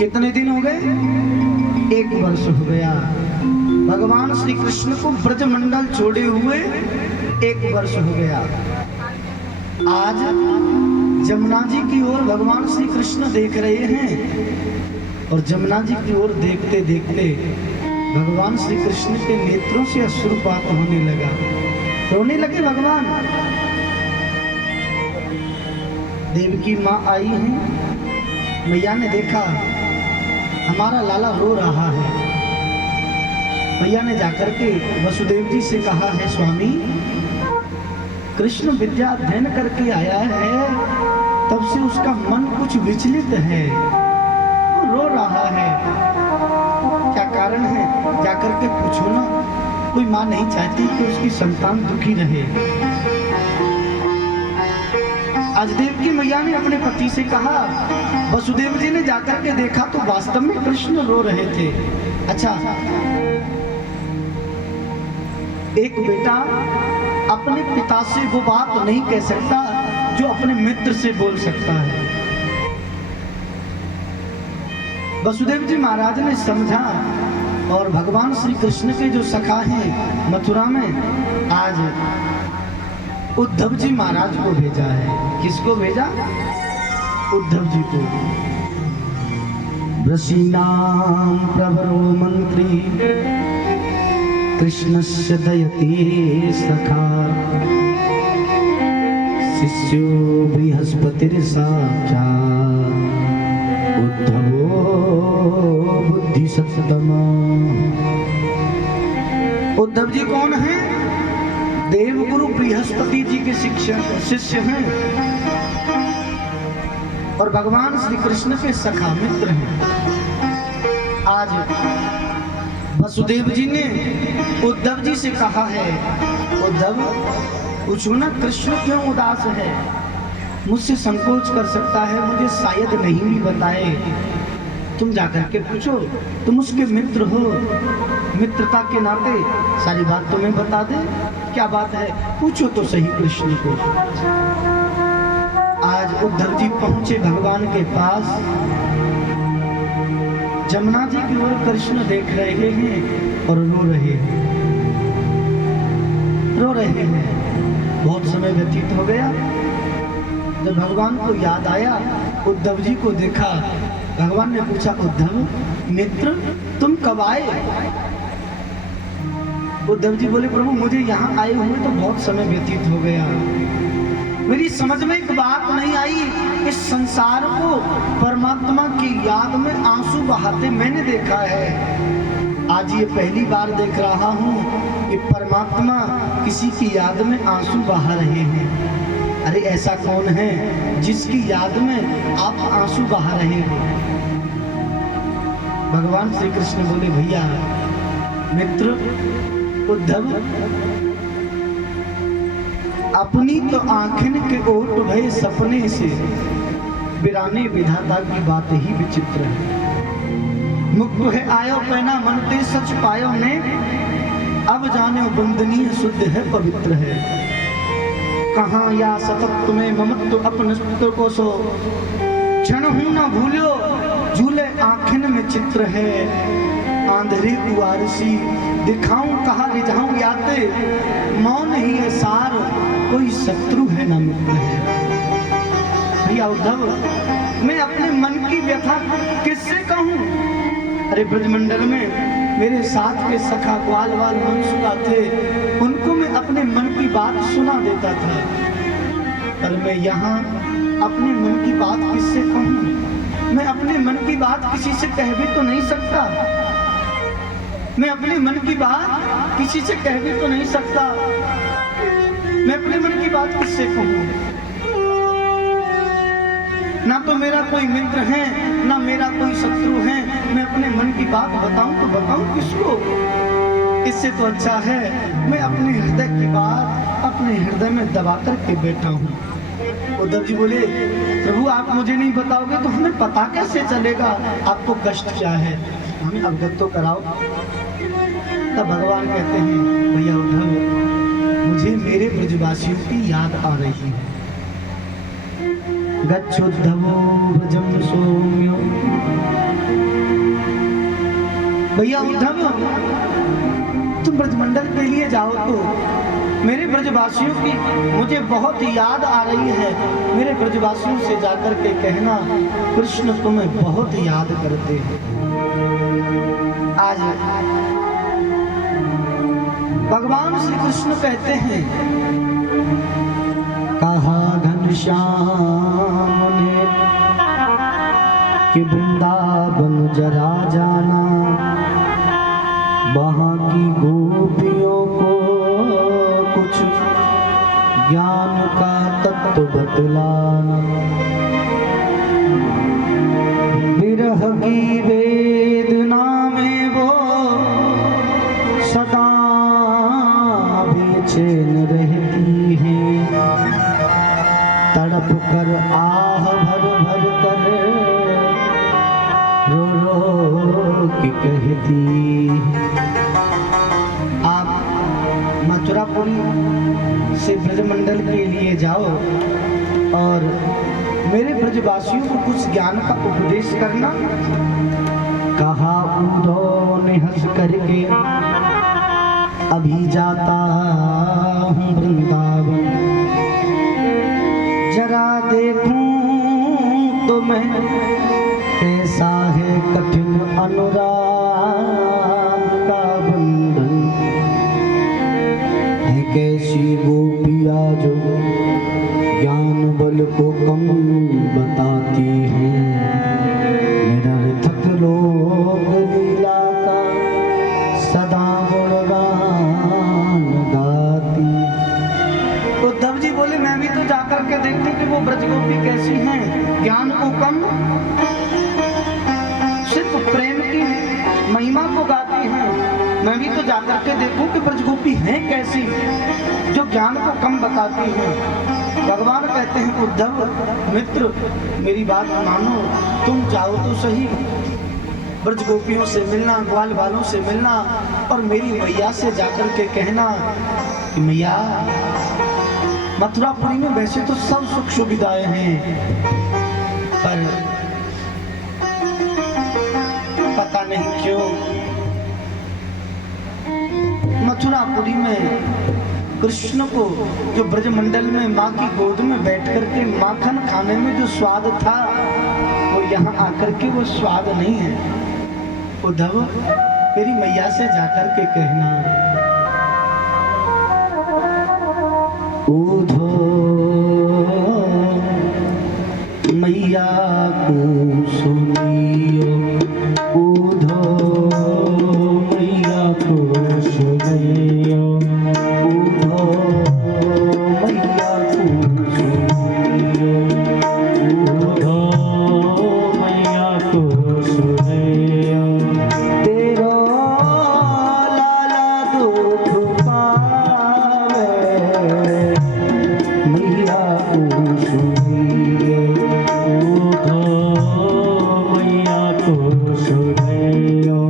कितने दिन हो गए? 1 वर्ष हो गया। भगवान श्री कृष्ण को ब्रजमंडल छोड़े हुए 1 वर्ष हो गया। आज जमुना जी की ओर भगवान श्री कृष्ण देख रहे हैं और जमुना जी की ओर देखते देखते भगवान श्री कृष्ण के नेत्रों से अश्रुपात होने लगा, रोने लगे भगवान। देवकी माँ आई है, मैया ने देखा हमारा लाला रो रहा है। मैया ने जाकर के वसुदेव जी से कहा है, स्वामी कृष्ण विद्या अध्ययन करके आया है, तब से उसका मन कुछ विचलित है, वो रो रहा है, क्या कारण है? जाकर के पूछो ना। कोई माँ नहीं चाहती कि उसकी संतान दुखी रहे। आज देवकी मैया ने अपने पति से कहा, वसुदेव जी ने जाकर के देखा तो वास्तव में कृष्ण रो रहे थे। अच्छा, एक बेटा अपने पिता से वो बात नहीं कह सकता जो अपने मित्र से बोल सकता है। वसुदेव जी महाराज ने समझा और भगवान श्री कृष्ण के जो सखा हैं मथुरा में, आज उद्धव जी महाराज को भेजा है। किसको भेजा? उद्धव जी को। वृषीणां प्रवरो मंत्री कृष्णस्य दयते सखा, शिष्यो बृहस्पतिर्साक्षात् उद्धवो बुद्धिसत्तमा। उद्धव जी कौन है? देवगुरु बृहस्पति जी के शिष्य हैं और भगवान श्री कृष्ण के सखा मित्र हैं। आज वसुदेव जी ने उद्धव जी से कहा है, उद्धव पूछो ना कृष्ण क्यों उदास है? मुझसे संकोच कर सकता है, मुझे शायद नहीं भी बताए। तुम जाकर के पूछो, तुम उसके मित्र हो, मित्रता के नाते सारी बात तुम्हें बता दे। क्या बात है? पूछो तो सही कृष्ण को। आज उद्धव जी पहुंचे भगवान के पास। जमुना जी की ओर कृष्ण देख रहे हैं और रो रहे हैं, रो रहे हैं। बहुत समय व्यतीत हो गया। जब भगवान को याद आया, उद्धव जी को देखा, भगवान ने पूछा, उद्धव मित्र तुम कब आए? उद्धव जी बोले, प्रभु मुझे यहाँ आए हुए तो बहुत समय व्यतीत हो गया। मेरी समझ में एक बात नहीं आई, इस संसार को परमात्मा की याद में आंसू बहाते मैंने देखा है। आज ये पहली बार देख रहा हूँ कि परमात्मा किसी की याद में आंसू बहा रहे हैं। अरे ऐसा कौन है जिसकी याद में आप आंसू बहा रहे हो? भगवान श्री कृष्ण बोले, भैया मित्र उद्धव, अपनी तो आँखिन के ओट भय सपने से बिराने विधाता की बात ही विचित्र है। मुक्त है आयो पैना मनते सच पायो ने, अब जाने बंदनीय शुद्ध है पवित्र है। कहाँ या सतत तुम्हें ममत्व अपने को सो, क्षण हूं न भूलो झूले आँखिन में चित्र है। आंधरी कुआरसी दिखाऊं कहा रिझाऊं याते, मौन ही है सार कोई शत्रु है ना मित्र है। भैया उद्धव, मैं अपने मन की व्यथा किससे कहूं? अरे ब्रजमंडल में मेरे साथ के सखा ग्वाल वाल मनसुआ थे, उनको मैं अपने मन की बात सुना देता था, पर मैं यहाँ अपने मन की बात किससे कहूं? मैं अपने मन की बात किसी से कह भी तो नहीं सकता। मैं अपने मन की बात किसी से कह भी तो नहीं सकता। मैं अपने मन की बात किससे कहूं? ना तो मेरा कोई मित्र है, ना मेरा कोई शत्रु है। मैं अपने मन की बात बताऊं तो बताऊं किसको? इससे तो अच्छा है मैं अपने हृदय की बात अपने हृदय में दबा करके बैठा हूँ। उद्धव जी बोले, प्रभु आप मुझे नहीं बताओगे तो हमें पता कैसे चलेगा आपको कष्ट क्या है? हमें अवगत तो कराओ। तब भगवान कहते हैं, भैया उद्धव, मुझे मेरे ब्रजवासियों की याद आ रही है। गच्छोद्धवो ब्रजम सौम्यो भैया उद्धव, तुम ब्रजमंडल के लिए जाओ तो मेरे ब्रजवासियों की मुझे बहुत याद आ रही है। मेरे ब्रजवासियों से जाकर के कहना कृष्ण तुम्हें बहुत याद करते हैं। आज भगवान श्री कृष्ण कहते हैं, कहा घनश्याम ने कि वृंदावन जरा जाना, वहाँ की गोपियों को कुछ ज्ञान का तत्व बतलाना। विरह की वेदना में वो सदा बेचैन रहती है, तड़प कर आह भर भर कर रो रो के कहती। आप मथुरापुरी से ब्रजमंडल के लिए जाओ और मेरे ब्रजवासियों को कुछ ज्ञान का उपदेश करना। कहा उद्धव ने हंस करके, अभी जाता हूँ वृंदावन, जरा देखूं तो मैं कैसा है कठिन अनुराग का बंधन, है कैसी गोपिया जो ज्ञान बल को कम बताती है, निरर्थक लोक लीला का सदा गुणगान गाती। उद्धव जी बोले, मैं भी तो जाकर के देखती कि वो ब्रजगोपी कैसी हैं, ज्ञान को कम सिर्फ प्रेम की महिमा को गाती हैं। मैं भी तो जाकर के देखूं कि ब्रजगोपी हैं कैसी, जो ज्ञान को कम बताती हैं। भगवान कहते हैं, उद्धव मित्र मेरी बात मानो, तुम जाओ तो सही, ब्रजगोपियों से मिलना, ग्वाल वालों से मिलना और मेरी मैया से जाकर के कहना कि मैया मथुरापुरी में वैसे तो सब सुख सुविधाएं हैं, पर पता नहीं क्यों मथुरापुरी में कृष्ण को जो ब्रजमंडल में माँ की गोद में बैठ करके माखन खाने में जो स्वाद था, वो यहाँ आकर के वो स्वाद नहीं है। उद्धव मेरी मैया से जाकर के कहना, उद्धव मैया को सुनियो, उद्धव मैया को सुनियो, उद्धव मैया को सुनियो, उद्धव मैया को सुनियो, तेरा लाला दुख पावे, मैया को सुनियो, उद्धव मैया को सुनियो,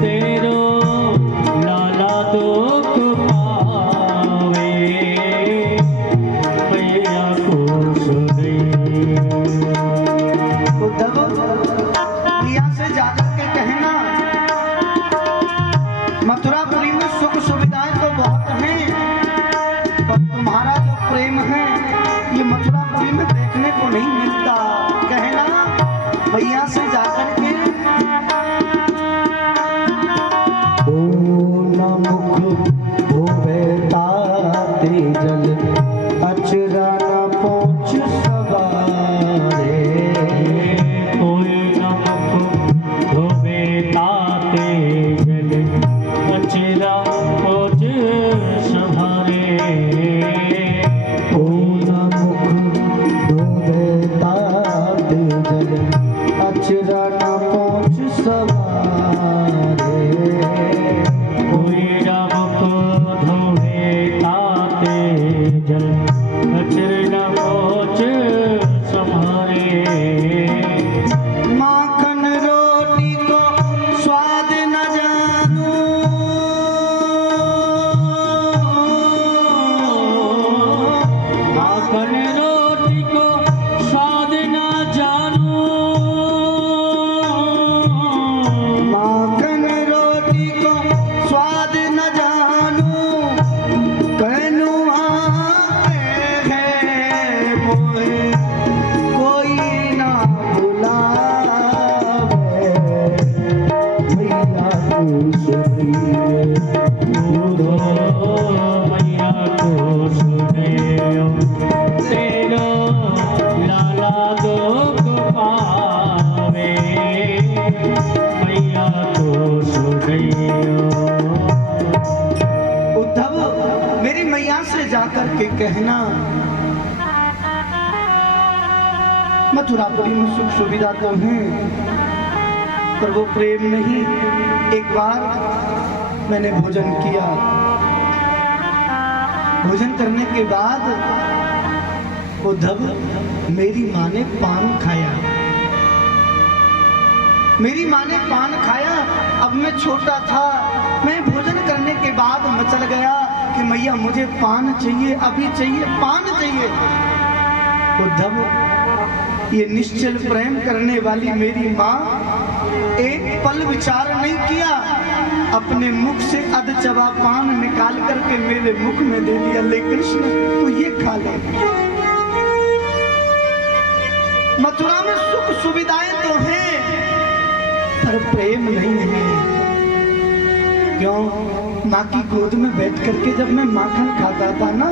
तेरो लाला दुख पावे, मैया को सुनियो। उद्धव मैया से जाकर के कहना, मथुरापुरी में सुख सुविधाएं तो बहुत हैं, पर तुम्हारा जो प्रेम है ये मथुरापुरी में देखने को नहीं मिलता। कहना भैया से जाकर के, ओ न मुख धोवे ताते जल, अचरा न पहुँच सवारे, कोई न मुख धोवे ताते जल, अचरा पहुँच सवारे, ओ न मुख धोवे कोई ना बुलावे, मैया को सुनिए उधो मैया को सुनियो, तेरो लाला दुख पावे, मैया को सुनियो। उद्धव मेरी मैया से जाकर के कहना, मथुरापुरी में सुख सुविधा तो है पर वो प्रेम नहीं। एक बार मैंने भोजन किया, भोजन करने के बाद उद्धव मेरी माँ ने पान खाया, मेरी माँ ने पान खाया। अब मैं छोटा था, मैं भोजन करने के बाद मचल गया कि मैया मुझे पान चाहिए, अभी चाहिए, पान चाहिए। उद्धव ये निश्चल प्रेम करने वाली मेरी माँ एक पल विचार नहीं किया, अपने मुख से अध चबा पान निकाल करके मेरे मुख में दे दिया, ले कृष्ण तू ये खा ले। मथुरा में सुख सुविधाएं तो हैं पर प्रेम नहीं है। क्यों? माँ की गोद में बैठ करके जब मैं माखन खाता था ना,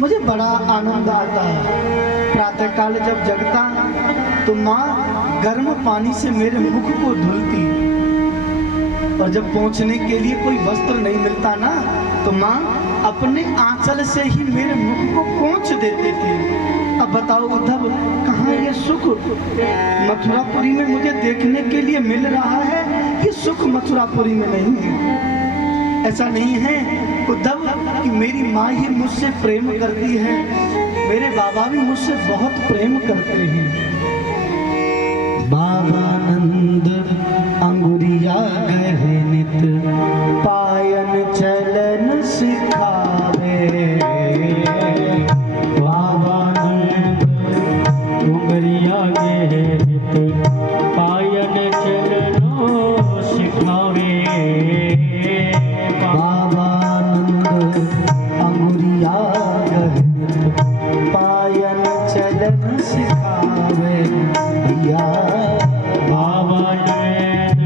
मुझे बड़ा आनंद आता है। प्रातः काल जब जगता तो माँ गर्म पानी से मेरे मुख को धुलती, और जब पहुंचने के लिए कोई वस्त्र नहीं मिलता ना तो माँ अपने आंचल से ही मेरे मुख को पोंछ देती थी। अब बताओ उद्धव, कहाँ ये सुख मथुरापुरी में मुझे देखने के लिए मिल रहा है? ये सुख मथुरापुरी में नहीं है। ऐसा नहीं है उद्धव कि मेरी माँ ही मुझसे प्रेम करती है, मेरे बाबा भी मुझसे बहुत प्रेम करते हैं। बाबा नंद अंगुरिया गए नित, पायन चलन सिखावे। बाबा नंद अंगुरिया गए नित, पायन चलनो सिखावे। बाबा नंद अंगुरिया गए नित, पायन चलन सिखावे भैया। बाबा नंद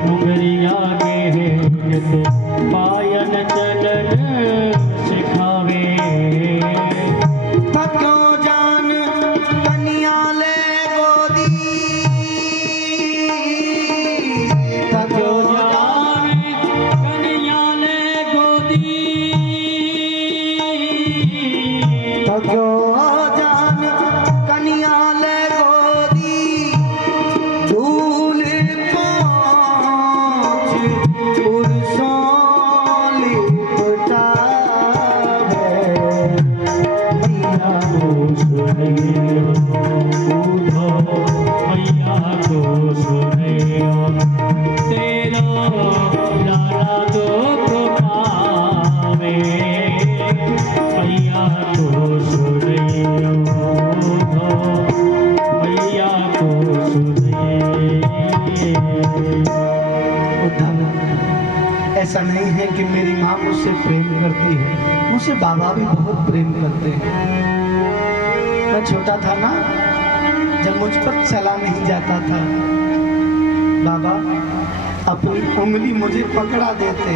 अंगुरिया गए नित, पायन चलन सिखावे। थक्यो जान कन्या ले गोदी, थक्यो जान कन्या ले गोदी, थक्यो जान कन्या ले गोदी, धूल पोंछ पुरसों लिपटावे। मैया को सुनियो, उधो मैया को सुनियो, तेरो लाला दुख पावे, मैया को सुनियो, उधो मैया को सुनियो। उद्धव ऐसा नहीं है कि मेरी माँ मुझसे प्रेम करती है, मुझसे बाबा भी बहुत प्रेम करते हैं। मैं छोटा था ना, जब मुझ पर चला नहीं जाता था, बाबा अपनी उंगली मुझे पकड़ा देते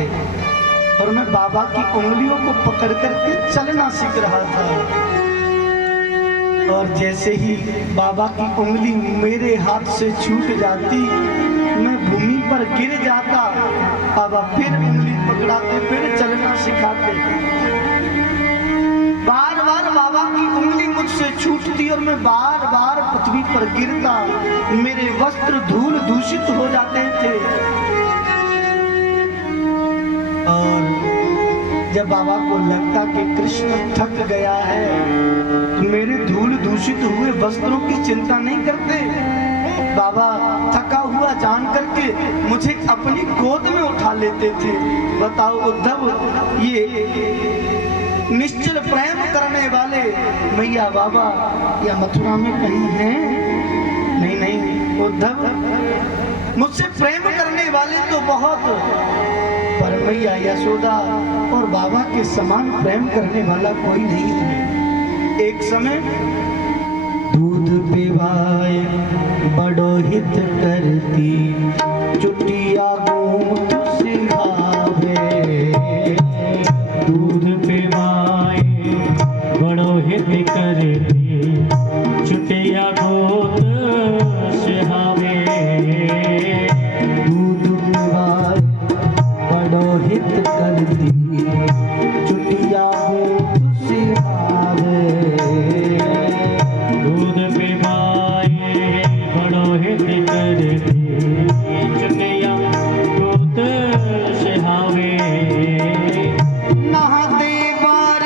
और मैं बाबा की उंगलियों को पकड़ करके चलना सीख रहा था। और जैसे ही बाबा की उंगली मेरे हाथ से छूट जाती, मैं भूमि पर गिर जाता, बाबा फिर उंगली पकड़ाते, फिर चलना सिखाते। बार बार बाबा की उंगली मुझसे छूटती और मैं बार बार पृथ्वी पर गिरता, मेरे वस्त्र धूल दूषित हो जाते थे। और जब बाबा को लगता कि कृष्ण थक गया है तो मेरे धूल दूषित हुए वस्त्रों की चिंता नहीं करते, बाबा थका हुआ जान करके मुझे अपनी गोद में उठा लेते थे। बताओ उद्धव, ये निश्चल प्रेम करने वाले मैया बाबा या मथुरा में कहीं हैं? नहीं नहीं उद्धव, मुझसे प्रेम करने वाले तो बहुत, पर मैया यशोदा और बाबा के समान प्रेम करने वाला कोई नहीं है। एक समय दूध पिवाए बड़ो हित करती, चुटिया गूंथ सिखावे। दूध पिवाए बड़ो हित करती, चुटिया गोद सिहावे। दूध पिवाए बड़ो हित करती, चुटिया गूंथ सिखावे। दूध पिवाए बड़ो हित करती, चुटिया गोद सिहावे। नहाते बार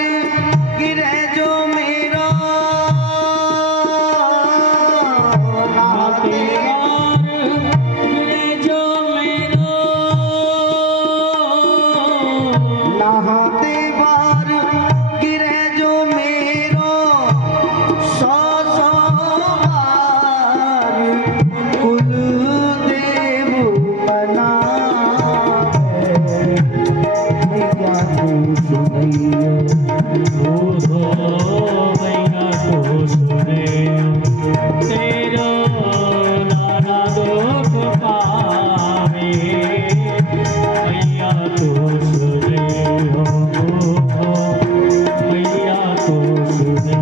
गिरे जो मेरो, नहाते नहाते बार गिरे जो मेरो, 100 बार कुल देव बनावे। मैया तू सुनैया मैया को सुने, तेरो नाना दुख पावे। मैया को सुने, मैया को सुने।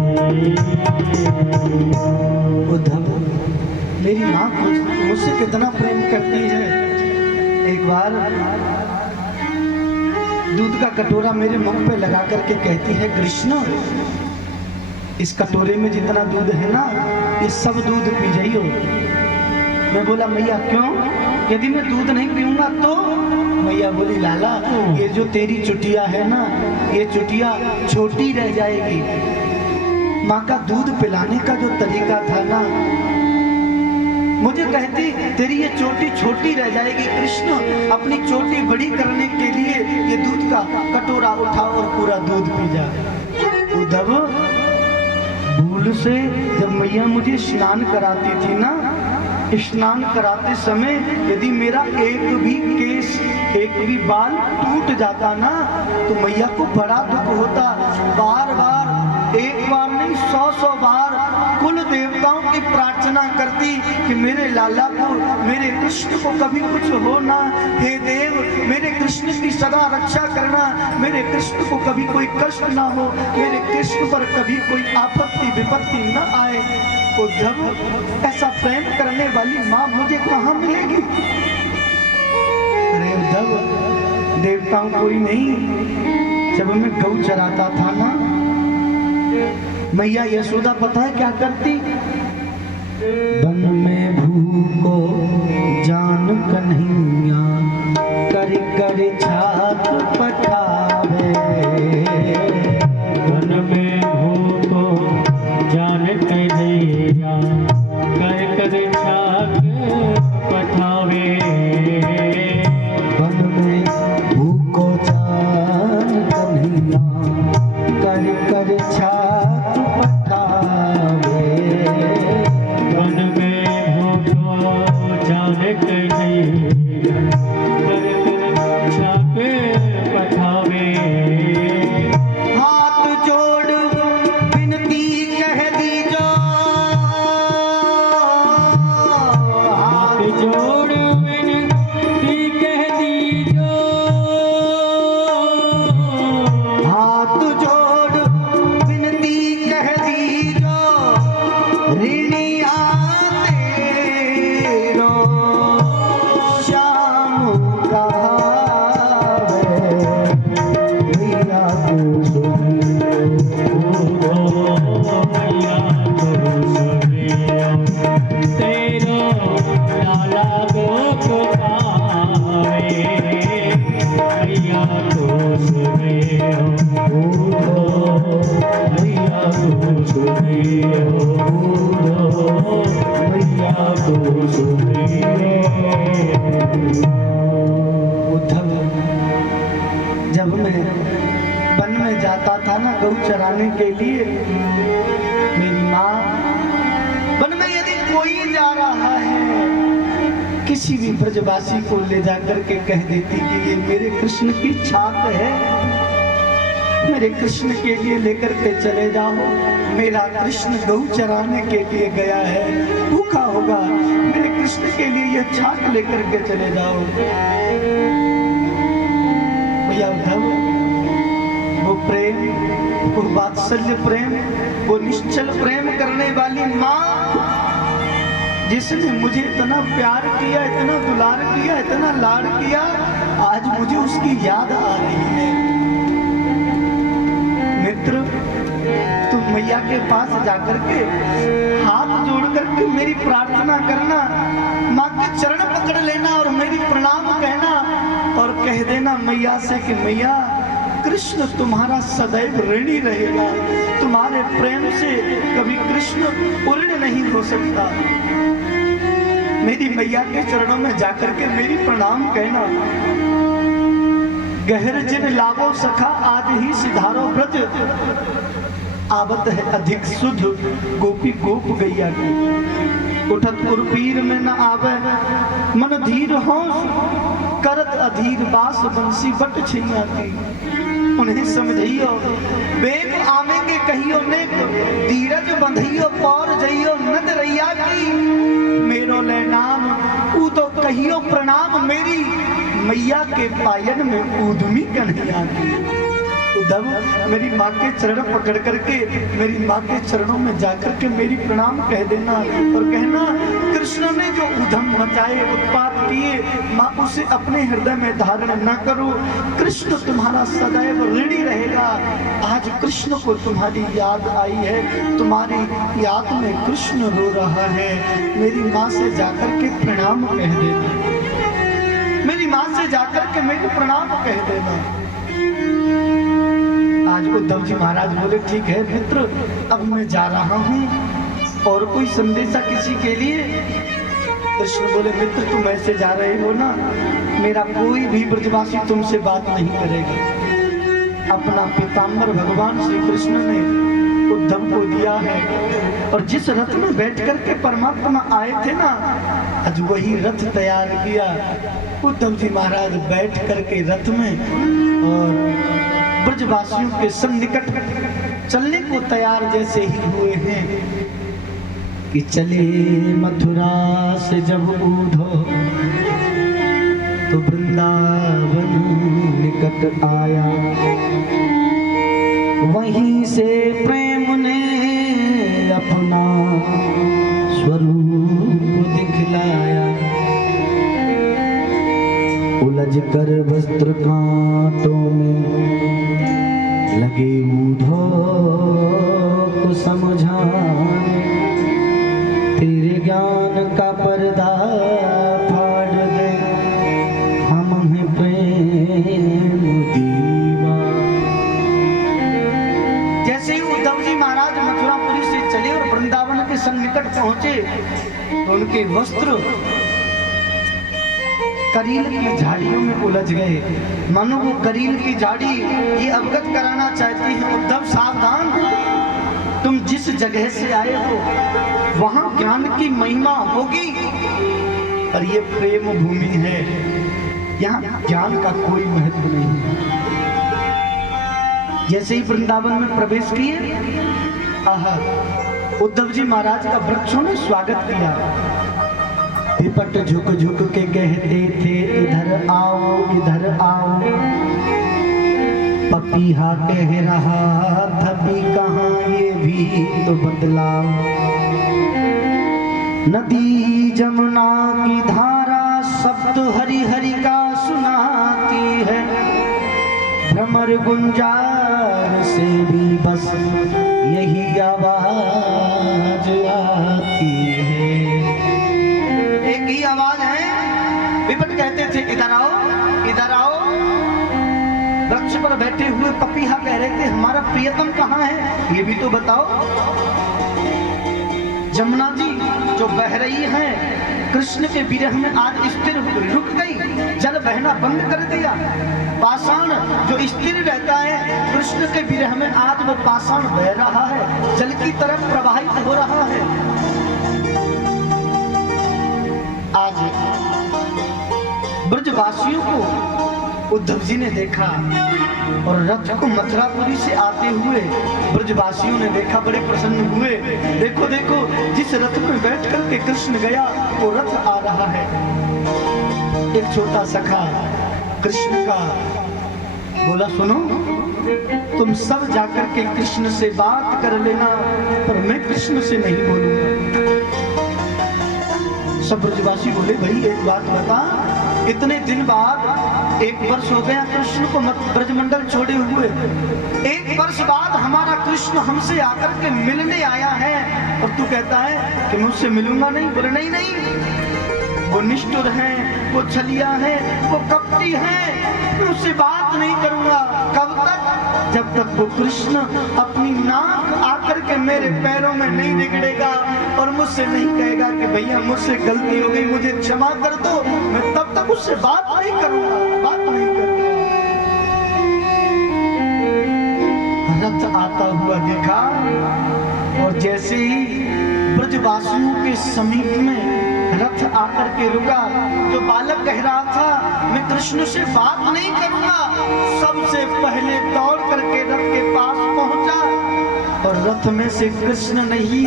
उद्धव, मेरी माँ मुझसे कितना प्रेम करती है। एक बार दूध का कटोरा मेरे मुख पे लगा करके कहती है, कृष्ण इस कटोरे में जितना दूध है ना, ये सब दूध पी जाइयो। मैं बोला मैया क्यों? यदि मैं दूध नहीं पीऊंगा तो? मैया बोली लाला, ये जो तेरी चुटिया है ना, ये चुटिया छोटी रह जाएगी। माँ का दूध पिलाने का जो तरीका था ना, मुझे कहती तेरी ये चोटी छोटी रह जाएगी। कृष्ण अपनी चोटी बड़ी करने के लिए ये दूध का कटोरा उठा और पूरा दूध पी जा। उद्धव, भूल से जब मैया मुझे स्नान कराती थी ना, स्नान कराते समय यदि मेरा एक भी केस, एक भी बाल टूट जाता ना, तो मैया को बड़ा दुख होता। बार बार, एक बार नहीं 100 बार कुल देवताओं की प्रार्थना करती कि मेरे लाला को, मेरे कृष्ण को कभी कुछ हो ना। हे देव, मेरे कृष्ण की सदा रक्षा करना, मेरे कृष्ण को कभी कोई कष्ट ना हो, मेरे कृष्ण पर कभी कोई आपत्ति विपत्ति न आए। उद्धव, ऐसा प्रेम करने वाली माँ मुझे कहाँ मिलेगी? अरे उद्धव, देवताओं कोई नहीं। जब मैं गौ चराता था ना, मैया यशोदा पता है क्या करती? वन में भूको जान कन्हैया, कर कर छात पठावे। वन में भूको जान कन्हैया, कर कर छाक पठावे। वन में भूको जान कन्हैया, कर कर छात पठावे। वन में भूको जान कन्हैया, कर कर छाक पठावे। हाथ जोड़ विनती कह दीजो, हाथ जोड़ विनती कह दीजो, हाथ जोड़ विनती कह दीजो, ऋणिया तेरो श्याम कहावे। मैया को सुनियो, मैया को सुनियो, तेरो लाला दुख पावे। मैया को सुनियो, मैया को सुनियो, मैया को सुनियो। उद्धव, जब मैं वन में जाता था ना गौ चराने के लिए, मेरी माँ वन में यदि कोई जा रहा है, किसी भी ब्रजवासी को ले जाकर के कह देती कि ये मेरे कृष्ण की छाप है। मेरे कृष्ण के लिए लेकर के चले जाओ। मेरा कृष्ण गऊ चराने के लिए गया है, भूखा होगा, मेरे कृष्ण के लिए यह छाछ लेकर के चले जाओ। भैया उद्धव, वो प्रेम, वो वात्सल्य प्रेम, वो निश्चल प्रेम करने वाली माँ जिसने मुझे इतना प्यार किया, इतना दुलार किया, इतना लाड किया, आज मुझे उसकी याद आ रही है। मित्र, तुम मैया के पास जाकर के हाथ जोड़ करके मेरी प्रार्थना करना, माँ के चरण पकड़ लेना और मेरी प्रणाम कहना और कह देना मैया से कि मैया, कृष्ण तुम्हारा सदैव ऋणी रहेगा, तुम्हारे प्रेम से कभी कृष्ण उर्ण नहीं हो सकता। मेरी मैया के चरणों में जाकर के मेरी प्रणाम कहना। गहर जिन लावो सखा आज ही सिधारो ब्रज, आवत है अधिक सुध गोपी गोप गैया की। उठत उर्पीर में न आवे मन धीर होश, करत अधीर बास बंसी बट छैया की। उन्हें समझियो बेग आवेंगे कहियो नेक, धीरज बंधियो पौर जइयो नद रैया की। मेरो ले नाम ऊ तो कहियो प्रणाम, मेरी मैया के पायन में ऊधमी कन्हैया की। उद्धव, मेरी माँ के चरण पकड़ करके मेरी माँ के चरणों में जाकर के मेरी प्रणाम कह देना और कहना, कृष्ण ने जो उधम मचाए, उत्पात किए, माँ उसे अपने हृदय में धारण न करो। कृष्ण तुम्हारा सदैव ऋणी रहेगा। आज कृष्ण को तुम्हारी याद आई है, तुम्हारी याद में कृष्ण रो रहा है। मेरी माँ से जाकर के प्रणाम कह देना, मेरी माँ से जाकर के मेरी प्रणाम कह देना। आज उद्धव जी महाराज बोले, ठीक है मित्र, अब मैं जा रहा हूँ, और कोई संदेशा किसी के लिए? कृष्ण बोले, मित्र तुम ऐसे जा रहे हो ना, मेरा कोई भी ब्रजवासी तुमसे बात नहीं करेगा। अपना पीताम्बर भगवान श्री कृष्ण ने उद्धव को दिया है, और जिस रथ में बैठ करके परमात्मा आए थे ना, आज वही रथ तैयार किया। उद्धव जी महाराज बैठ करके रथ में और ब्रजवासियों के सन्निकट चलने को तैयार जैसे ही हुए हैं कि चले मथुरा से जब ऊधो तो वृंदावन निकट आया। वहीं से प्रेम ने अपना स्वरूप दिखलाया। उलझ कर वस्त्र कांटों में लगे ऊधो को समझाने, तेरे ज्ञान का पर्दा फाड़ दे, हम हैं प्रेम दीवा। जैसे ही उद्धव जी महाराज मथुरापुरी से चले और वृंदावन के सन्निकट पहुंचे तो उनके वस्त्र करील की झाड़ियों में उलझ गए। मानो वो करील की झाड़ी ये अवगत कराना चाहती है, उद्धव सावधान, तुम जिस जगह से आए हो वहां ज्ञान की महिमा होगी, और ये प्रेम भूमि है, यहाँ ज्ञान का कोई महत्व नहीं है। जैसे ही वृंदावन में प्रवेश किए, आहा, उद्धव जी महाराज का वृक्षों ने स्वागत किया। विपट झुक झुक के कहते थे, इधर आओ इधर आओ। पपीहा कह रहा था भी कहाँ, ये भी तो बदलाव। नदी जमुना की धारा शब्द हरि हरि का सुनाती है। भ्रमर गुंजार से भी बस यही आवाज आती है। एक ही आवाज है। विपट कहते थे, इधर आओ इधर आओ। वृक्ष पर बैठे हुए पपीहा कह रहे थे, हमारा प्रियतम कहाँ है, ये भी तो बताओ। जमुना जी जो बह रही है, कृष्ण के विरह में आज स्थिर रुक गई, जल बहना बंद कर दिया। पाषाण जो स्थिर रहता है, कृष्ण के विरह में आज वो पाषाण बह रहा है, जल की तरफ प्रवाहित हो रहा है। आज ब्रजवासियों को उद्धव जी ने देखा, और रथ को मथुरापुरी से आते हुए ब्रजवासियों ने देखा, बड़े प्रसन्न हुए। देखो देखो, जिस रथ में बैठ करके कृष्ण गया वो रथ आ रहा है। एक छोटा सखा कृष्ण का बोला, सुनो तुम सब जाकर के कृष्ण से बात कर लेना, पर मैं कृष्ण से नहीं बोलूंगा। सब ब्रजवासी बोले, भाई एक बात बता, इतने दिन बाद, 1 वर्ष हो गया कृष्ण को ब्रजमंडल छोड़े हुए, 1 वर्ष बाद हमारा कृष्ण हमसे आकर के मिलने आया है और तू कहता है कि मुझसे मिलूंगा नहीं। बोले नहीं नहीं, वो निष्ठुर है, वो छलिया है, वो कपटी है, मैं उससे बात नहीं करूंगा। कब तक? जब तक वो कृष्ण अपनी नाक आकर के मेरे पैरों में नहीं रगड़ेगा और मुझसे नहीं कहेगा कि भैया मुझसे गलती हो गई, मुझे क्षमा कर दो, मैं तब तक उससे बात नहीं करूंगा, बात नहीं करूंगा। रथ आता हुआ देखा और जैसे ही ब्रजवासियों के समीप में रथ आकर के रुका, जो बालक कह रहा था मैं कृष्ण से बात नहीं करूंगा, सबसे पहले दौड़ करके रथ के पास पहुंचा और रथ में से कृष्ण नहीं,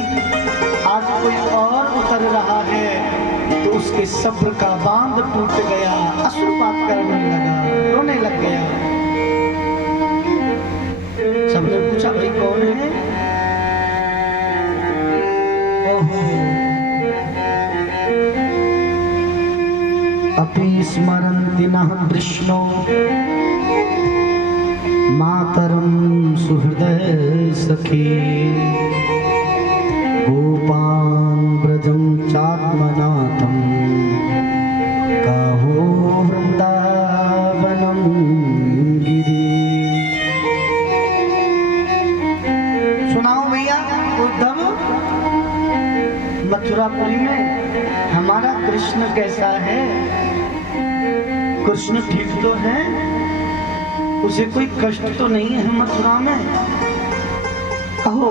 आज कोई और उतर रहा है। तो उसके सब्र का बांध टूट गया, अश्रुपात करने लगा, रोने लग गया। सबने पूछा, भाई कौन है? ओहो, अपि स्मरन्ति नः कृष्णो मातरं सुहृदय सखे, गोपान् ब्रजं चात्मनाथं गावो वृन्दावनं गिरि। सुनाओ भैया, उद्धव, मथुरापुरी में हमारा कृष्ण कैसा है? कृष्ण ठीक तो है, उसे कोई कष्ट तो नहीं है मथुरा में? कहो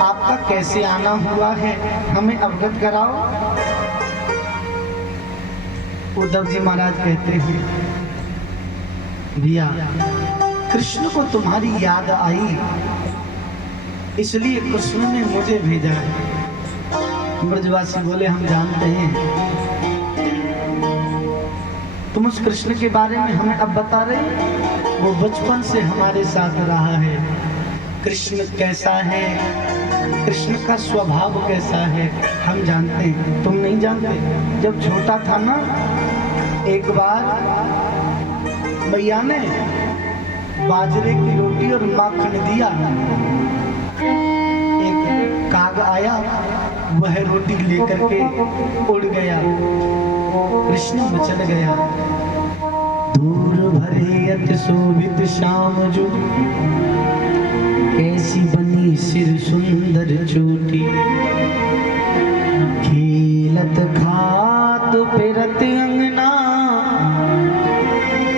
आपका कैसे आना हुआ है, हमें अवगत कराओ। उद्धव जी महाराज कहते हैं, भैया कृष्ण को तुम्हारी याद आई, इसलिए कृष्ण ने मुझे भेजा है। ब्रजवासी बोले, हम जानते हैं तुम उस कृष्ण के बारे में हमें अब बता रहे, वो बचपन से हमारे साथ रहा है। कृष्ण कैसा है, कृष्ण का स्वभाव कैसा है हम जानते हैं, तुम नहीं जानते। जब छोटा था ना, एक बार भैया ने बाजरे की रोटी और माखन दिया, एक काग आया, वह रोटी लेकर के उड़ गया, कृष्ण मचल गया। दूर भरे अति शोभित श्याम जो, कैसी बनी सिर सुंदर चोटी, खेलत खात फिरत अंगना,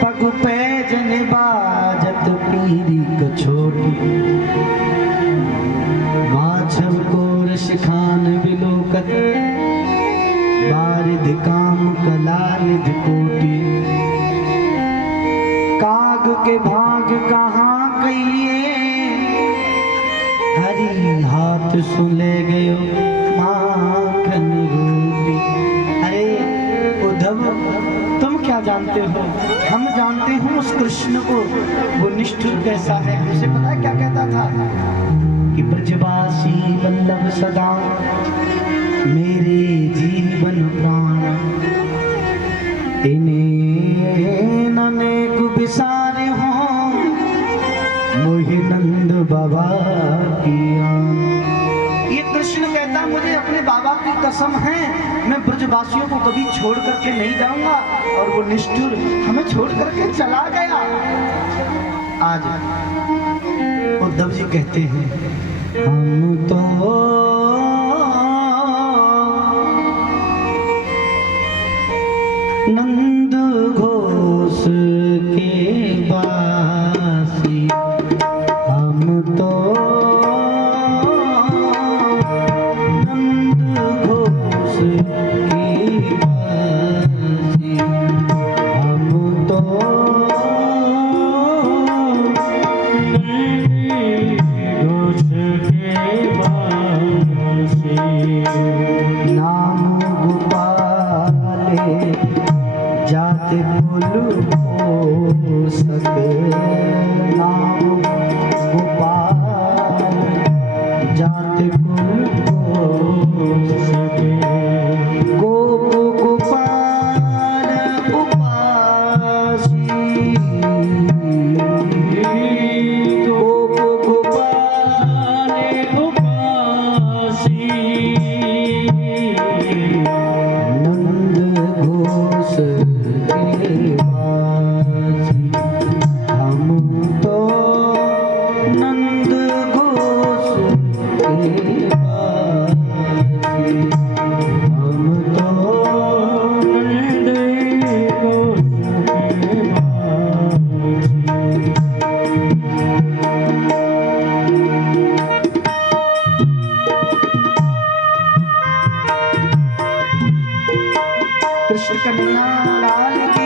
पग पैजन बाजत पीरी कछोटी, माछव कोर शिखान बिलोकत, बारिध काम कला निधि कोटि, काग के भाग कहाँ कहिए, हरी हाथ सुले गयो माखन रोटी। अरे उद्धव, तुम क्या जानते हो? हम जानते हैं उस कृष्ण को, वो निष्ठुर कैसा है। हमसे पता है क्या कहता था कि ब्रजवासी वल्लभ सदा मेरे जीवन प्राण, इन्हें ननेक बिसारे हों मोहि नंद बाबा किया। ये कृष्ण कहता, मुझे अपने बाबा की कसम है, मैं ब्रजवासियों को कभी छोड़ करके नहीं जाऊंगा। और वो निष्ठुर हमें छोड़ करके चला गया। आज उद्धव जी कहते हैं, हम तो नंद घोष के बासी, हम तो नंद घोष के बासी, हम तो कृष्ण कन्हैया लाल की।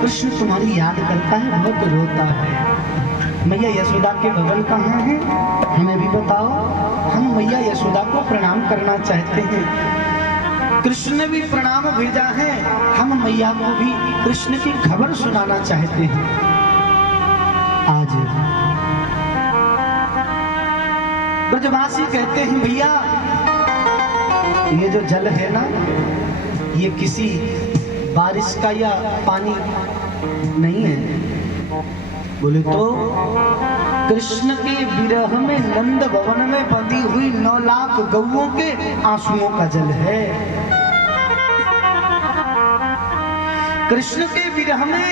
कृष्ण तुम्हारी याद करता है, बहुत रोता है। मैया यशोदा के भवन कहाँ हैं? हमें भी बताओ, हम मैया यशोदा को प्रणाम करना चाहते हैं। कृष्ण ने भी प्रणाम भेजा है, हम मैया को भी कृष्ण की खबर सुनाना चाहते हैं। आज ब्रजवासी कहते हैं भैया ये जो जल है ना, ये किसी बारिश का या पानी नहीं है। बोले तो कृष्ण के विरह में नंद भवन में बंधी हुई 9 लाख गौओं के आंसुओं का जल है। कृष्ण के विरह में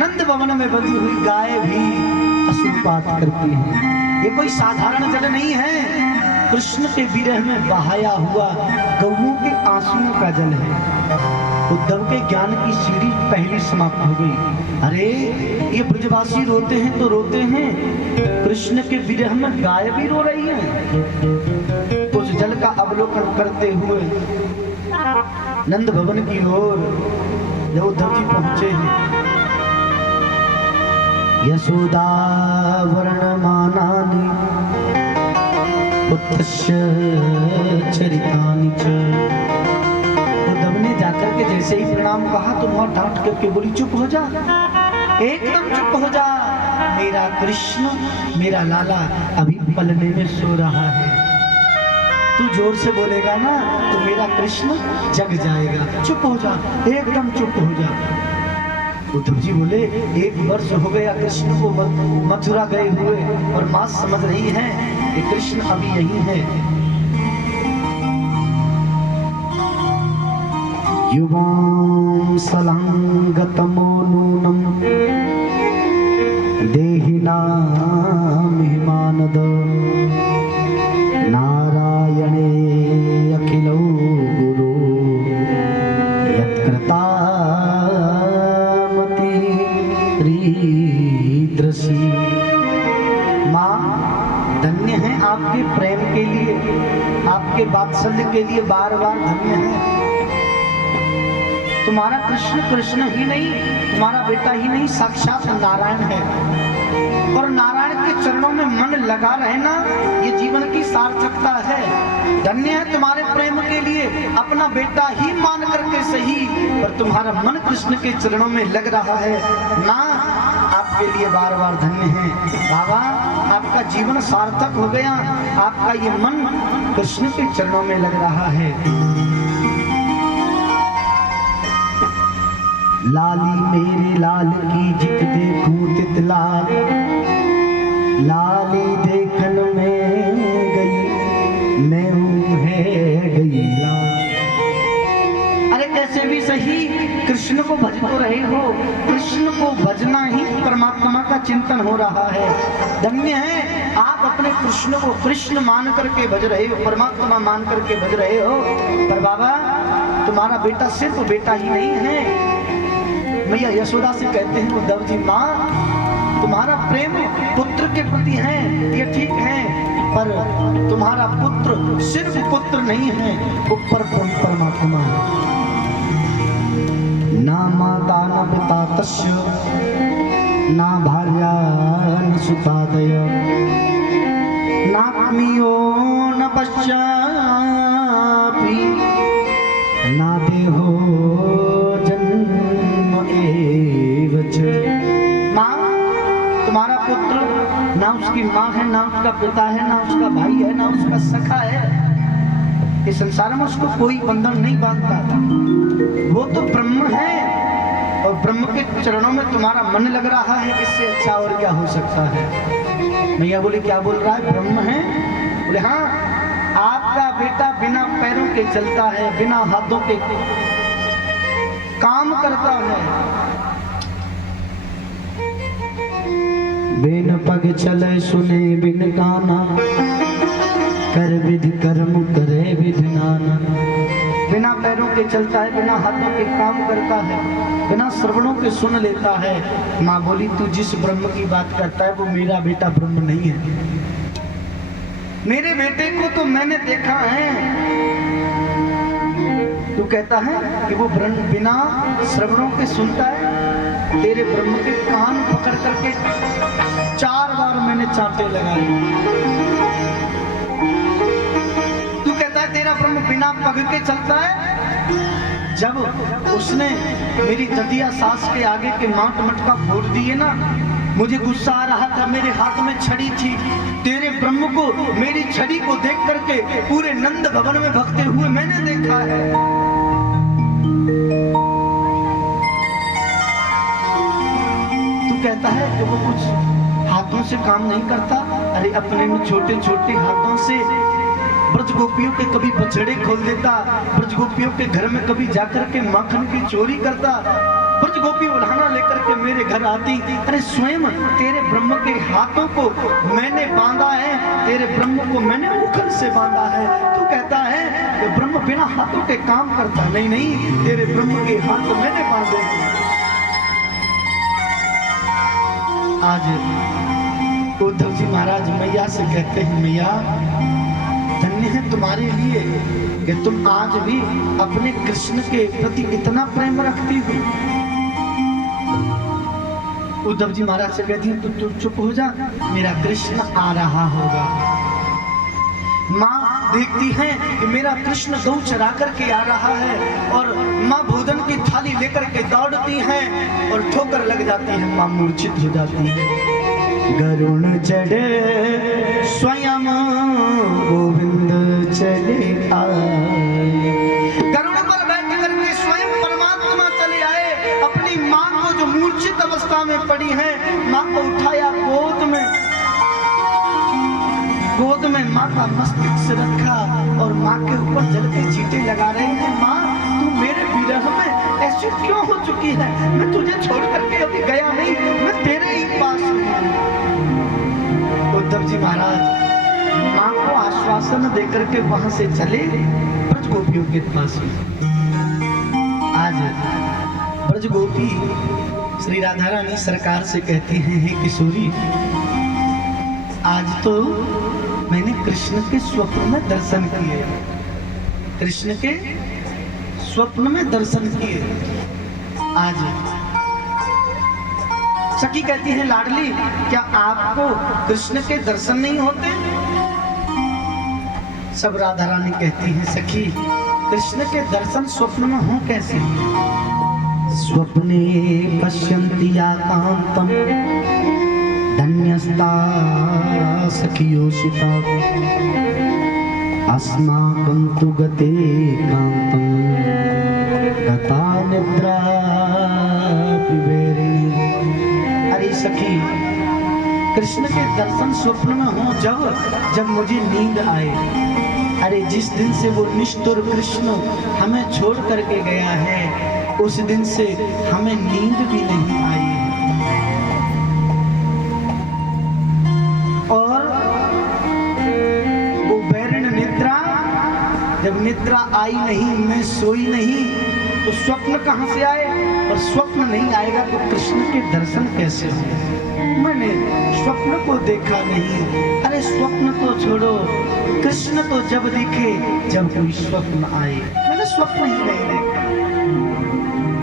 नंद भवन में बंधी हुई गाय भी अश्रुपात करती है। ये कोई साधारण जल नहीं है, कृष्ण के विरह में बहाया हुआ गौओं के आंसुओं का जल है। उद्धव के ज्ञान की सीढ़ी पहली समाप्त हो गई। अरे ये ब्रजवासी रोते हैं तो रोते हैं, कृष्ण के विरह में गाय भी रो रही है। उस जल का अवलोकन करते हुए नंद भवन की ओर जब उद्धव जी पहुंचे हैं, यशोदा वर्णमानानि उत्तस्य चरितानि च। उद्धव ने जाकर के जैसे ही प्रणाम कहा तो वहां डांट करके बोली चुप हो जा, एकदम चुप हो जा, मेरा कृष्ण मेरा लाला अभी पलने में सो रहा है। तू जोर से बोलेगा ना तो मेरा कृष्ण जग जाएगा। चुप हो जा, एकदम चुप हो जा। उद्धव जी बोले 1 वर्ष हो गया कृष्ण को मथुरा गए हुए और माँ समझ रही है कि कृष्ण अभी यही है। युवां सलांगतमो नूनम देहिनामिमानद नारायणे अखिलौ गुरु यत्कृतामति रीदृशी। माँ धन्य है आपके प्रेम के लिए, आपके वात्सल्य के लिए बार बार धन्य है। तुम्हारा कृष्ण कृष्ण ही नहीं, तुम्हारा बेटा ही नहीं, साक्षात नारायण है। और नारायण के चरणों में मन लगा रहना ये जीवन की सार्थकता है। धन्य है तुम्हारे प्रेम के लिए, अपना बेटा ही मान करके सही, पर तुम्हारा मन कृष्ण के चरणों में लग रहा है। माँ आपके लिए बार बार धन्य है। बाबा आपका जीवन सार्थक हो गया, आपका ये मन कृष्ण के चरणों में लग रहा है। लाली मेरे लाल की जित देखूं तित लाल, लाली देखन में गई मैं हूँ है गई लाल। अरे कैसे भी सही कृष्ण को भज तो रहे हो, कृष्ण को भजना ही परमात्मा का चिंतन हो रहा है। धन्य है आप अपने कृष्ण को कृष्ण मान करके भज रहे हो, परमात्मा मान करके भज रहे हो। पर बाबा तुम्हारा बेटा सिर्फ बेटा ही नहीं है। मैया यशोदा से कहते हैं उद्धव जी, माँ तुम्हारा प्रेम पुत्र के प्रति है ये ठीक है, पर तुम्हारा पुत्र सिर्फ पुत्र नहीं है, ऊपर परमात्मा है। ना माता न पिता तस्य ना भार्या न सुतादय नात्मीयो न पश्चापि ना देहो तुम्हारा पुत्र ना उसकी माँ है, ना उसका पिता है, ना उसका भाई है, ना उसका सखा है। इस संसार में उसको कोई बंधन नहीं बांधता, वो तो ब्रह्म है। और ब्रह्म के चरणों में तुम्हारा मन लग रहा है, इससे अच्छा और क्या हो सकता है। मैया बोले क्या बोल रहा है, ब्रह्म है? बोले हाँ, आपका बेटा बिना पैरों के चलता है, बिना हाथों के काम करता है। बिन पग चले सुने बिन काना, कर विधि कर्म करे विधि नाना। बिना पैरों के चलता है, बिना हाथों के काम करता है, बिना श्रवणों के सुन लेता है। माँ बोली तू जिस ब्रह्म की बात करता है वो मेरा बेटा ब्रह्म नहीं है। मेरे बेटे को तो मैंने देखा है। तू कहता है कि वो ब्रह्म बिना श्रवणों के सुनता है। तेरे ब्रह्म के कान पकड़ करके 4 बार मैंने चांटे लगाए। तू कहता है तेरा ब्रह्म बिना पग के चलता है। जब उसने मेरी ददिया सास के आगे के मांट मटका फोड़ दिए ना, मुझे गुस्सा आ रहा था, मेरे हाथ में छड़ी थी। तेरे ब्रह्म को मेरी छड़ी को देख करके पूरे नंद भवन में भगते हुए मैंने देखा है। कहता है कि वो कुछ हाथों से काम नहीं करता। अरे अपने छोटे छोटे हाथों से ब्रज गोपियों के कभी बछड़े खोल देता, ब्रज गोपियों के घर में कभी जाकर के माखन की चोरी करता, ब्रज गोपी उल्हाना लेकर के मेरे घर आती। अरे स्वयं तेरे ब्रह्म के हाथों को मैंने बांधा है, तेरे ब्रह्म को मैंने उखल से बांधा है। तू कहता है कि ब्रह्म बिना हाथों के काम करता। नहीं नहीं, तेरे ब्रह्म के हाथ मैंने बांधे। आज उद्धव जी महाराज मैया से कहते हैं, मैया धन्य है तुम्हारे लिए कि तुम आज भी अपने कृष्ण के प्रति इतना प्रेम रखती हो। उद्धव जी महाराज से कहती हैं तू चुप हो जा, मेरा कृष्ण आ रहा होगा। माँ देखती है कि मेरा कृष्ण गौ चरा करके आ रहा है, और माँ भोजन की थाली लेकर के दौड़ती है और ठोकर लग जाती है, माँ मूर्छित हो जाती है। गरुण चढ़े स्वयं गोविंद चले यहाँ पड़ी हैं। माँ को उठाया गोद में माँ का मस्तक से रखा और माँ के ऊपर जल के छींटे लगा रहे हैं। माँ, तू मेरे विरह में ऐसी क्यों हो चुकी है? मैं तुझे छोड़ करके अभी गया नहीं, मैं तेरे ही पास हूँ। उद्धव जी महाराज माँ को आश्वासन देकर के वहां से चले ब्रज गोपियों के पास। आज ब्रज गोपी श्री राधा रानी सरकार से कहती हैं, हे किशोरी, आज तो मैंने कृष्ण के स्वप्न में दर्शन किए। कृष्ण के स्वप्न में दर्शन किए आज। सखी कहती है, लाडली, क्या आपको कृष्ण के दर्शन नहीं होते? सब राधा रानी कहती हैं, सखी, कृष्ण के दर्शन स्वप्न में हो कैसे? स्वप्ने पश्यन्ति याकांतम धन्यस्ता सखियोषिता अस्माकं तु गते कांतं गता निद्रा विवेरिणी। अरे सखी, कृष्ण के दर्शन स्वप्न में हो जब मुझे नींद आए। अरे जिस दिन से वो निष्ठुर कृष्ण हमें छोड़ करके गया है, उस दिन से हमें नींद भी नहीं आई है। और वो बैरण निद्रा, जब निद्रा आई नहीं, मैं सोई नहीं, तो स्वप्न कहां से आए? और स्वप्न नहीं आएगा तो कृष्ण के दर्शन कैसे होंगे? मैंने स्वप्न को देखा नहीं। अरे स्वप्न तो छोड़ो, कृष्ण तो जब दिखे जब कोई स्वप्न आए। मैंने स्वप्न ही नहीं देखा।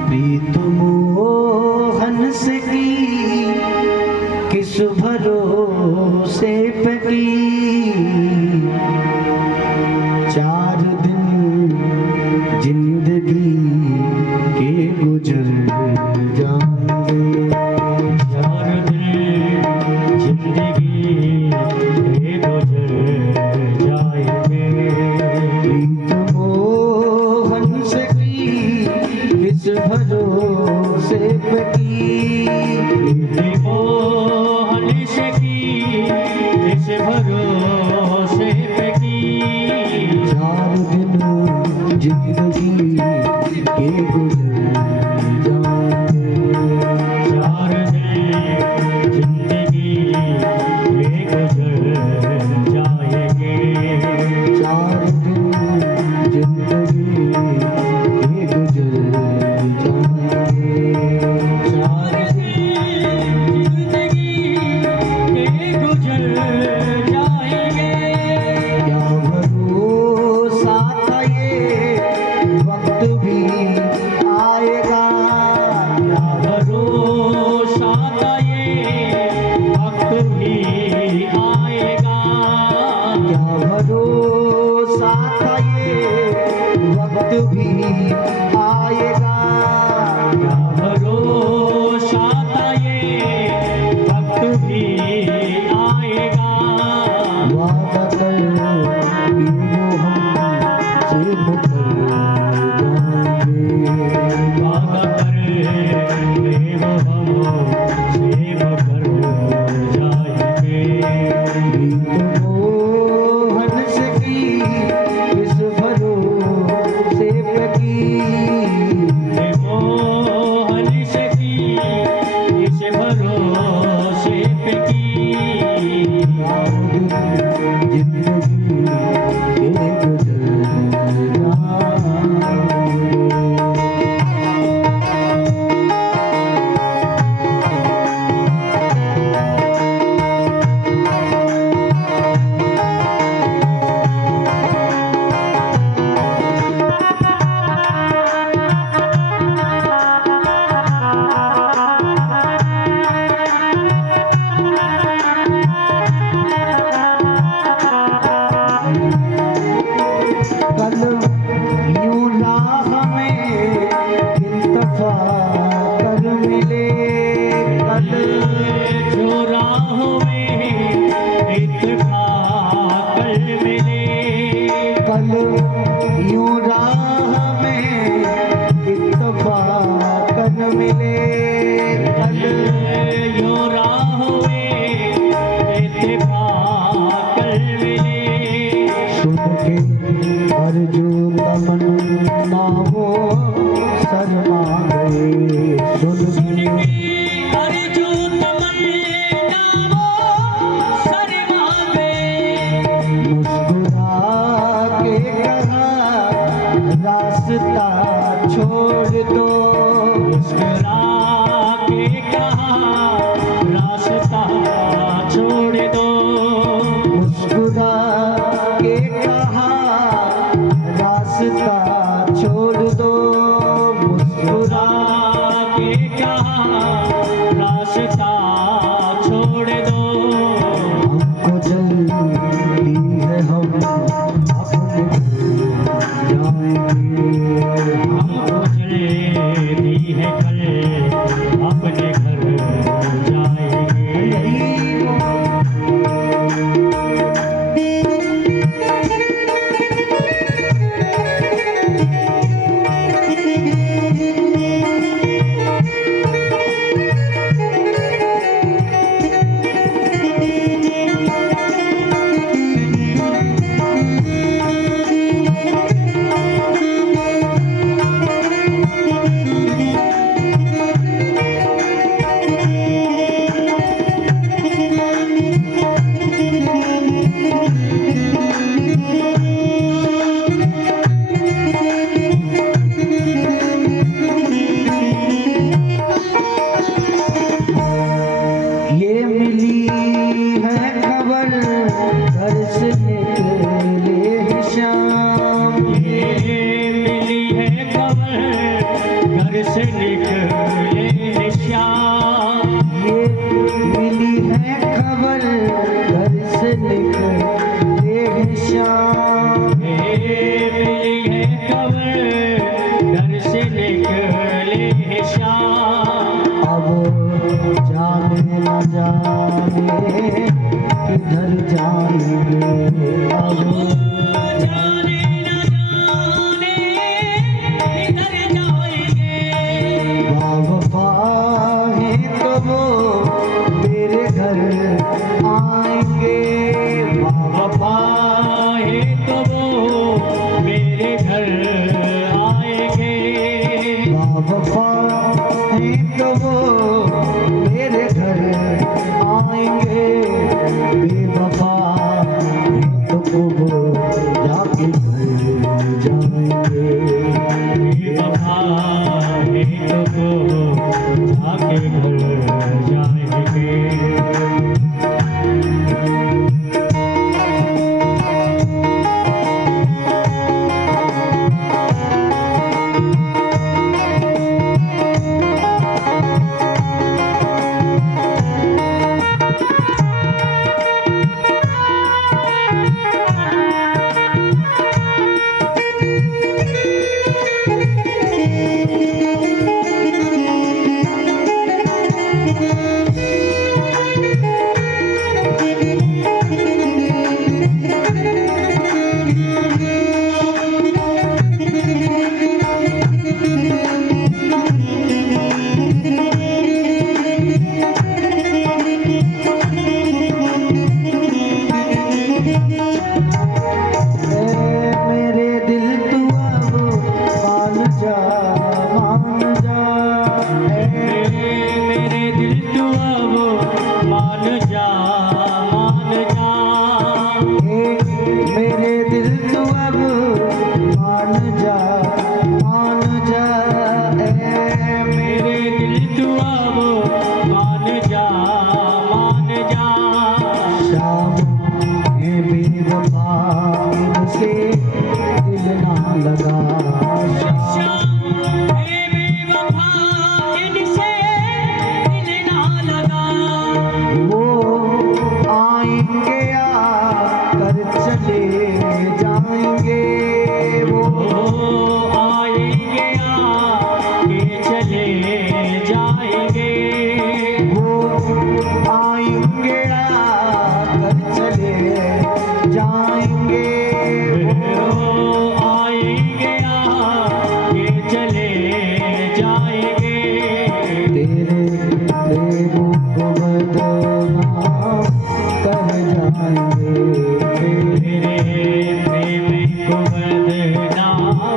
प्रीत मोहन से की किस भरोसे पे की, 4 दिन जिंदगी के गुजर जाएंगे। 4 दिन जिंदगी के गुजर जाएंगे। प्रीत मोहन से की किस भरोसे पे की, मोहन से की इस भरोसे तमन्ना वो शर्मा गए सुन के। अरे जो तमन्ना वो शर्मा गए। मुस्कुरा के कहा रास्ता छोड़ दो। मुस्कुरा के कहा रास्ता छोड़ दो। मुस्कुरा के कहा रास्ता छोड़ दो। मुस्कुरा के कहा रास्ता छोड़ दो। हमको जल्दी है हम अपने घर जाएंगे। हमको जल्दी है कल अपने घर जाएंगे। ये मिली है खबर घर से निकले हैं शाम। ये मिली है खबर घर से निकले हैं श्याम। ये मिली है खबर घर से निकले हैं शाम। ये मिली है खबर घर से निकले हैं श्याम। अब जाने न जाने किधर जाएंगे। अब जाने न जाने किधर जाएंगे। वफा है तो वो मेरे घर आएंगे। वफा है तो वो मेरे घर आएंगे। वफा है तो वो मेरे घर आएंगे। बेवफा है तो वो जाके घर जाएंगे। वफा है तो वो जाके घर जाएंगे। मेरे दिल तू अब मान जा मान जा। मेरे दिल तू अब मान जा मान जा। मेरे दिल तू अब मान जा मान जा। मेरे दिल तू अब मान जा मान जा। शाम है बेवफा से दिल ना लगा। शाम है बेवफा इनसे दिल ना लगा। वो आएंगे आकर चले जाएंगे। वो आएंगे आके चले जाएंगे। वो आएंगे आकर चले जाएंगे। आएंगे आके चले जाएंगे। तेरे प्रेम को बदनाम कर जाएंगे। तेरे प्रेम को बदनाम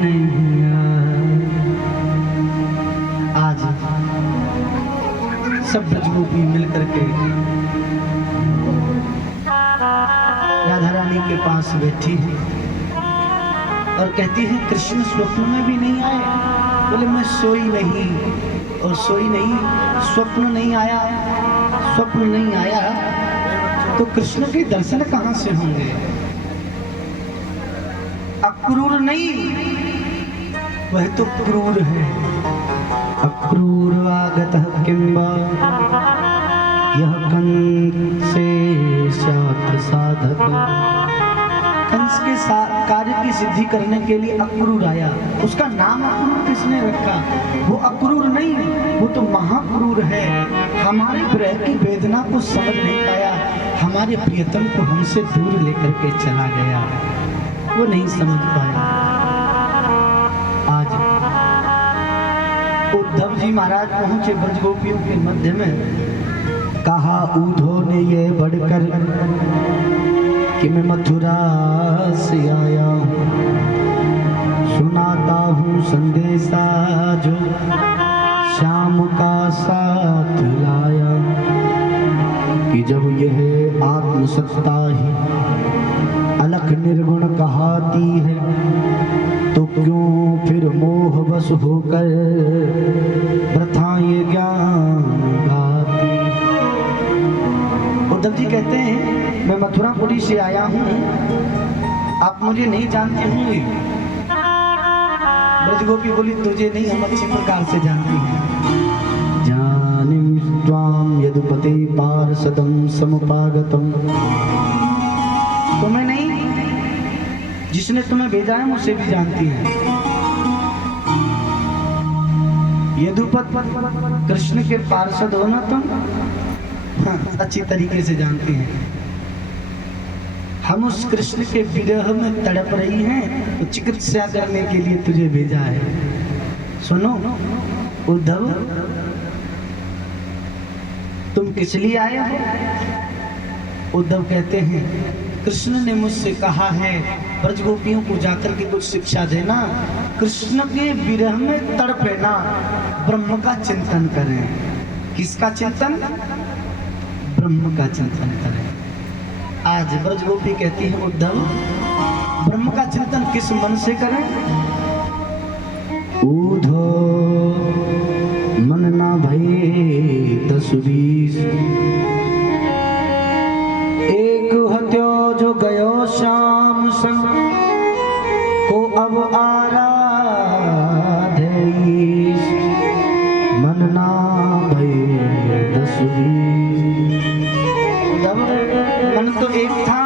नहीं आज सब ब्रजगोपी मिलकर के राधा रानी के पास बैठी है और कहती है कृष्ण स्वप्न में भी नहीं आए। बोले मैं सोई नहीं, और सोई नहीं, स्वप्न नहीं आया, स्वप्न नहीं आया तो कृष्ण के दर्शन कहां से होंगे? अक्रूर नहीं, वह तो क्रूर है। अक्रूर आगतः किंबा यह कंसे साधक। कंस के कार्य की सिद्धि करने के लिए अक्रूर आया। उसका नाम अक्रूर किसने रखा? वो अक्रूर नहीं, वो तो महाक्रूर है। हमारे विरह की वेदना को समझ नहीं पाया, हमारे प्रियतम को हमसे दूर लेकर के चला गया, वो नहीं समझ पाया। आज उद्धव जी महाराज पहुंचे ब्रजगोपियों के मध्य में। कहा उद्धव ने ये बढ़कर कि मैं मथुरा से आया हूँ, सुनाता हूँ संदेशा जो श्याम का साथ लाया, कि जब यह आत्मसत्ता ही अलख निर्गुण कहाती है तो क्यों फिर मोह बस होकर वृथा ये ज्ञान गाती। उद्धव जी कहते हैं मैं मथुरापुरी से आया हूँ, आप मुझे नहीं जानते होंगे। ब्रजगोपी बोली तुझे नहीं, हम अच्छी प्रकार से जानती हैं। जानिम त्वाम यदुपते पार्षदं समुपागतम। तुम्हें नहीं, जिसने तुम्हें भेजा है मुझसे भी जानती है। यदुपत कृष्ण के पार्षद हो ना तुम? हाँ, अच्छी तरीके से जानती हैं। हम उस कृष्ण के विरह में तड़प रही हैं तो चिकित्सा करने के लिए तुझे भेजा है। सुनो उद्धव, तुम किस लिए आए हो? उद्धव कहते हैं कृष्ण ने मुझसे कहा है ब्रजगोपियों को जाकर के कुछ शिक्षा देना, कृष्ण के विरह में तड़पे ना, ब्रह्म का चिंतन करें। किसका चिंतन? ब्रह्म का चिंतन करें। आज ब्रजगोपी कहती है उद्धव, ब्रह्म का चिंतन किस मन से करें? उद्धव मन ना भये 10-20, एक हत्यो जो गयो श्याम संग को अब आराधेईस। मन ना भये 10-20। मन तो एक था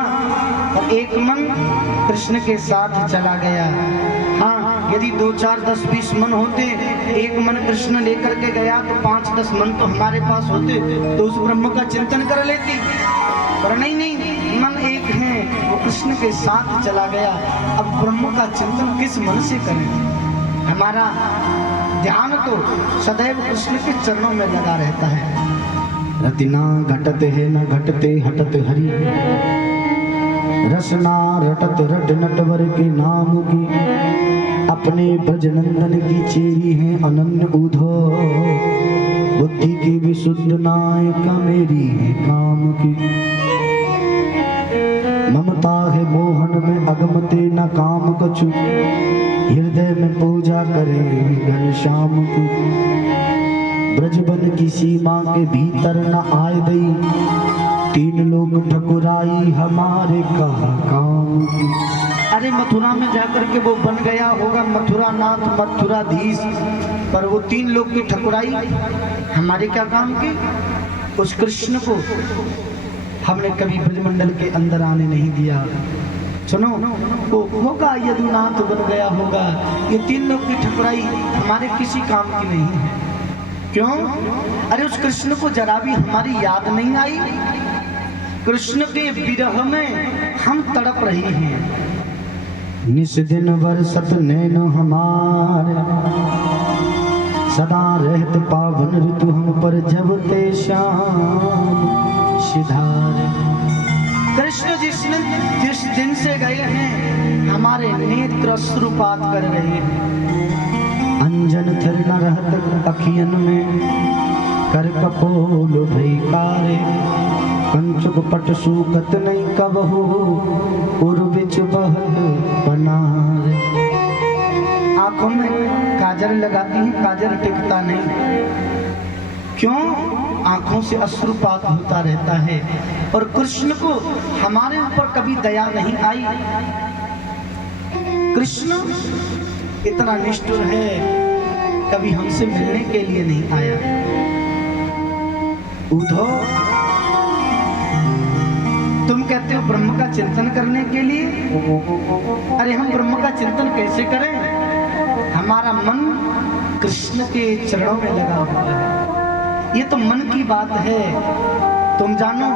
और एक मन कृष्ण के साथ चला गया। हाँ, यदि 2, 4, 10, 20 मन होते, एक मन कृष्ण लेकर के गया तो 5, 10 मन तो हमारे पास होते तो उस ब्रह्म का चिंतन कर लेती। पर नहीं, मन एक है, वो कृष्ण के साथ चला गया। अब ब्रह्म का चिंतन किस मन से करें? हमारा ध्यान तो सदैव कृष्ण के चरणों में लगा रहता है। रतिना घटते है न घटते हटत हरि, रसना रटत रट नटवर के नाम की, अपने ब्रजनंदन की चेरी है अनन्य उद्धव, बुद्धि की विशुद्ध नायिका मेरी है काम की। ममता है मोहन में अगमते न काम कछु, हृदय में पूजा करें घनश्याम की। ब्रजबन की सीमा के भीतर न आए दई, 3 लोग ठकुराई हमारे कहा काम की। अरे मथुरा में जाकर के वो बन गया होगा मथुरा नाथ मथुराधीश, पर वो 3 लोग की ठकुराई हमारे क्या काम की? उस कृष्ण को हमने कभी ब्रजमंडल के अंदर आने नहीं दिया। सुनो, वो होगा यदुनाथ बन गया होगा, ये 3 लोग की ठकुराई हमारे किसी काम की नहीं है। क्यों? अरे उस कृष्ण को जरा भी हमारी याद नहीं आई। कृष्ण के विरह में हम तड़प रही हैं। निस दिन बरसत नैन हमारे, सदा रहत पावन ऋतु हम पर जब ते श्याम सिधारे। कृष्ण जिस दिन से गए हैं हमारे नेत्र अश्रुपात कर रहे हैं। अंजन थिर न रहत अखियन में कर कपोल भैकारे कंचुक पट सूकत नहीं कबहू उर्विच बहत बनारे। आंखों में काजल लगाती हैं, काजल टिकता नहीं। क्यों? आंखों से अश्रुपात होता रहता है। और कृष्ण को हमारे ऊपर कभी दया नहीं आई। कृष्ण इतना निष्ठुर है, कभी हमसे मिलने के लिए नहीं आया। उद्धव, तुम कहते हो ब्रह्म का चिंतन करने के लिए। अरे हम ब्रह्म का चिंतन कैसे करें? हमारा मन कृष्ण के चरणों में लगा हुआ है। ये तो मन की बात है। तुम जानो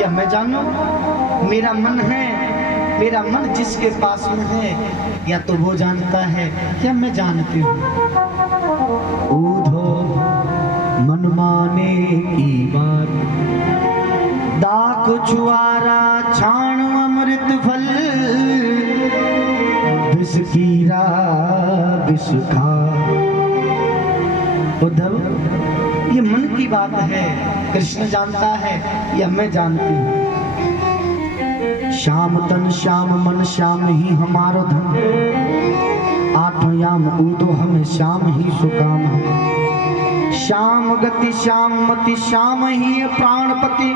या मैं जानो, मेरा मन है, मेरा मन जिसके पास में है या तो वो जानता है या मैं जानती हूँ। ऊधो मन माने की बात, दाख छुआरा छाण अमृत फल, विष कीरा विष खा। उद्धव, ये मन की बात है, कृष्ण जानता है या मैं जानती हूँ। श्याम तन श्याम मन श्याम ही हमारो धन, आठों याम ऊधो हमें श्याम ही सुकाम है। श्याम गति श्याम मति श्याम ही प्राणपति,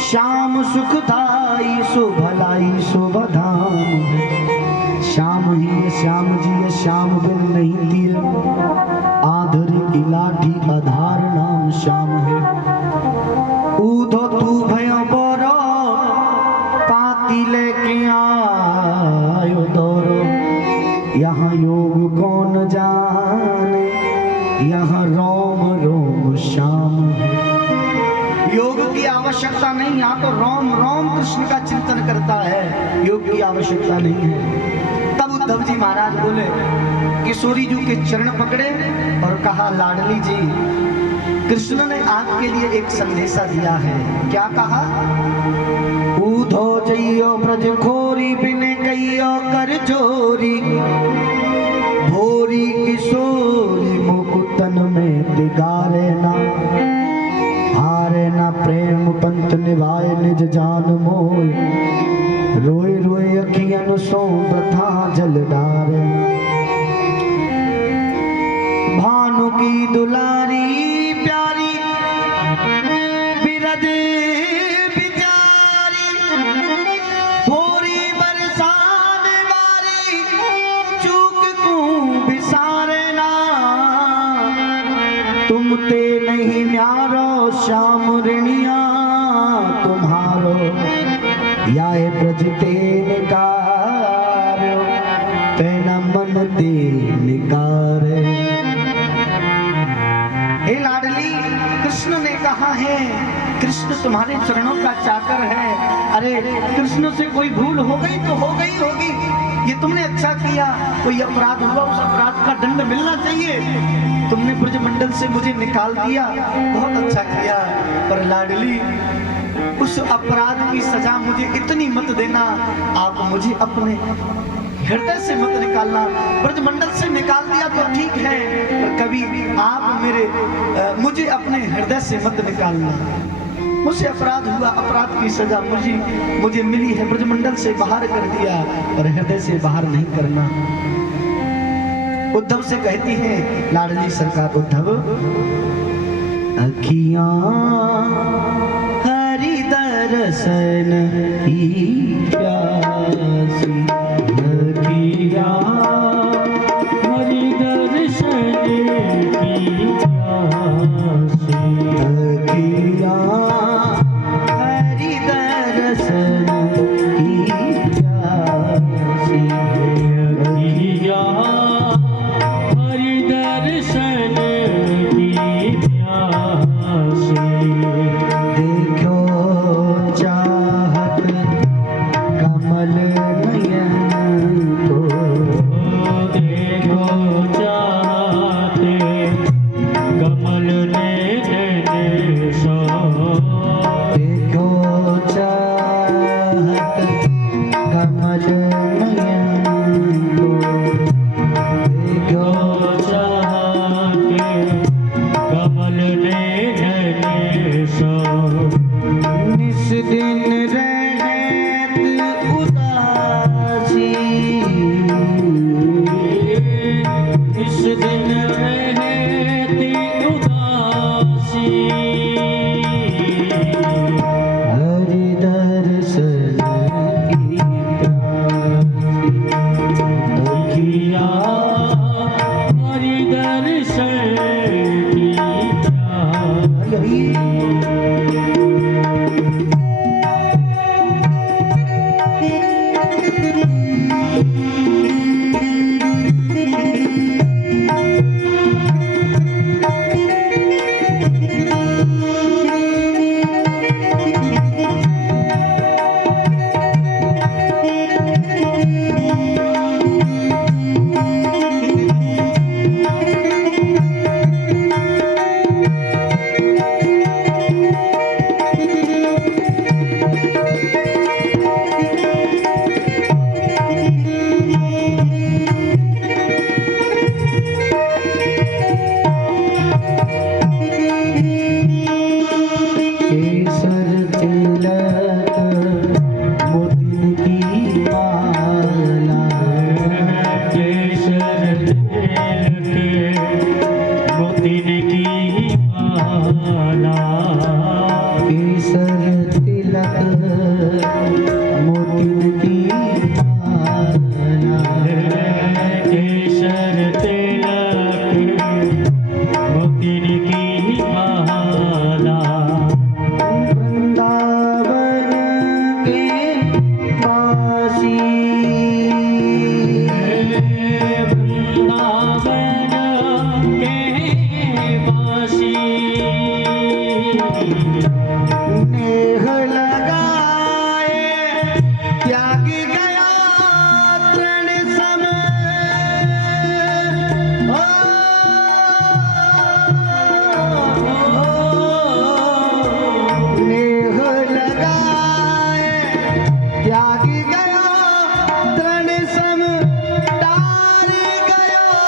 श्याम सुखदाई सो भलाई सो बधाम है। श्याम ही श्याम जी श्याम बिन नहीं तीर, आधर की लाठी आधार नाम श्याम है। ऊधो तू भयो बोरो, पाती लेके आयो दौरो। यहाँ योग कौन जाने, यहाँ रोम रोम श्याम है। योग की आवश्यकता नहीं, यहाँ तो रोम रोम कृष्ण का चिंतन करता है, योग की आवश्यकता नहीं है। तब उद्धव जी महाराज बोले, किशोरी जी के चरण पकड़े और कहा, लाडली जी, कृष्ण ने आपके लिए एक संदेशा दिया है। क्या कहा? ऊधो जइयो ब्रज खोरी बिने कइयो कर जोरी, भोरी किशोरी मुकुतन में दिगारे ना, हारे ना प्रेम पंथ निभाए निज जान मोय, रोए रोए अखियन सो प्रथा जल डारे। भानु की दुलारी प्यारी बिरद बिचारी, भोरी बरसान बारी चूक को बिसारे ना। तुम ते नहीं म्यारो श्याम ऋणिया तुम्हारो, याए ब्रज ते निकारो तेना मन ते निकारे। हे लाडली, कृष्ण ने कहा है, कृष्ण तुम्हारे चरणों का चाकर है। अरे कृष्ण से कोई भूल हो गई तो हो गई होगी, ये तुमने अच्छा किया। कोई अपराध हुआ, उस अपराध का दंड मिलना चाहिए। तुमने ब्रजमंडल से मुझे निकाल दिया, बहुत अच्छा किया। पर लाडली, उस अपराध की सजा मुझे इतनी मत देना, आप मुझे अपने हृदय से मत निकालना। ब्रजमंडल से निकाल दिया तो ठीक है, पर कभी आप मुझे अपने हृदय से मत निकालना। मुझसे अपराध हुआ, अपराध की सजा मुझे मिली है, ब्रजमंडल से बाहर कर दिया, और हृदय से बाहर नहीं करना। उद्धव से कहती है लाडली सरकार, उद्धव, अखियां हरि दर्शन की प्यासी, अखियां हरि दर्शन की प्यासी, अखियां हरि दर्शन की प्यासी, अखियां हरि दर्शन की प्यासी। देखो चाहत कमल नयन को, देखो चाहते कमल नयन सो, देखो चाहत किया हरि दर्शन किया। हरि केसर तिलक मोतिन की माला, केसर तिलक मोतिन की माला, केसर तिलक मोतिन की माला, केसर तिलक मोतिन की माला। वृंदावन के वासी, वृंदावन के वासी, नेह लगाए त्याग गया तृण सम, नेह लगाए त्याग गया तृण सम, तार गया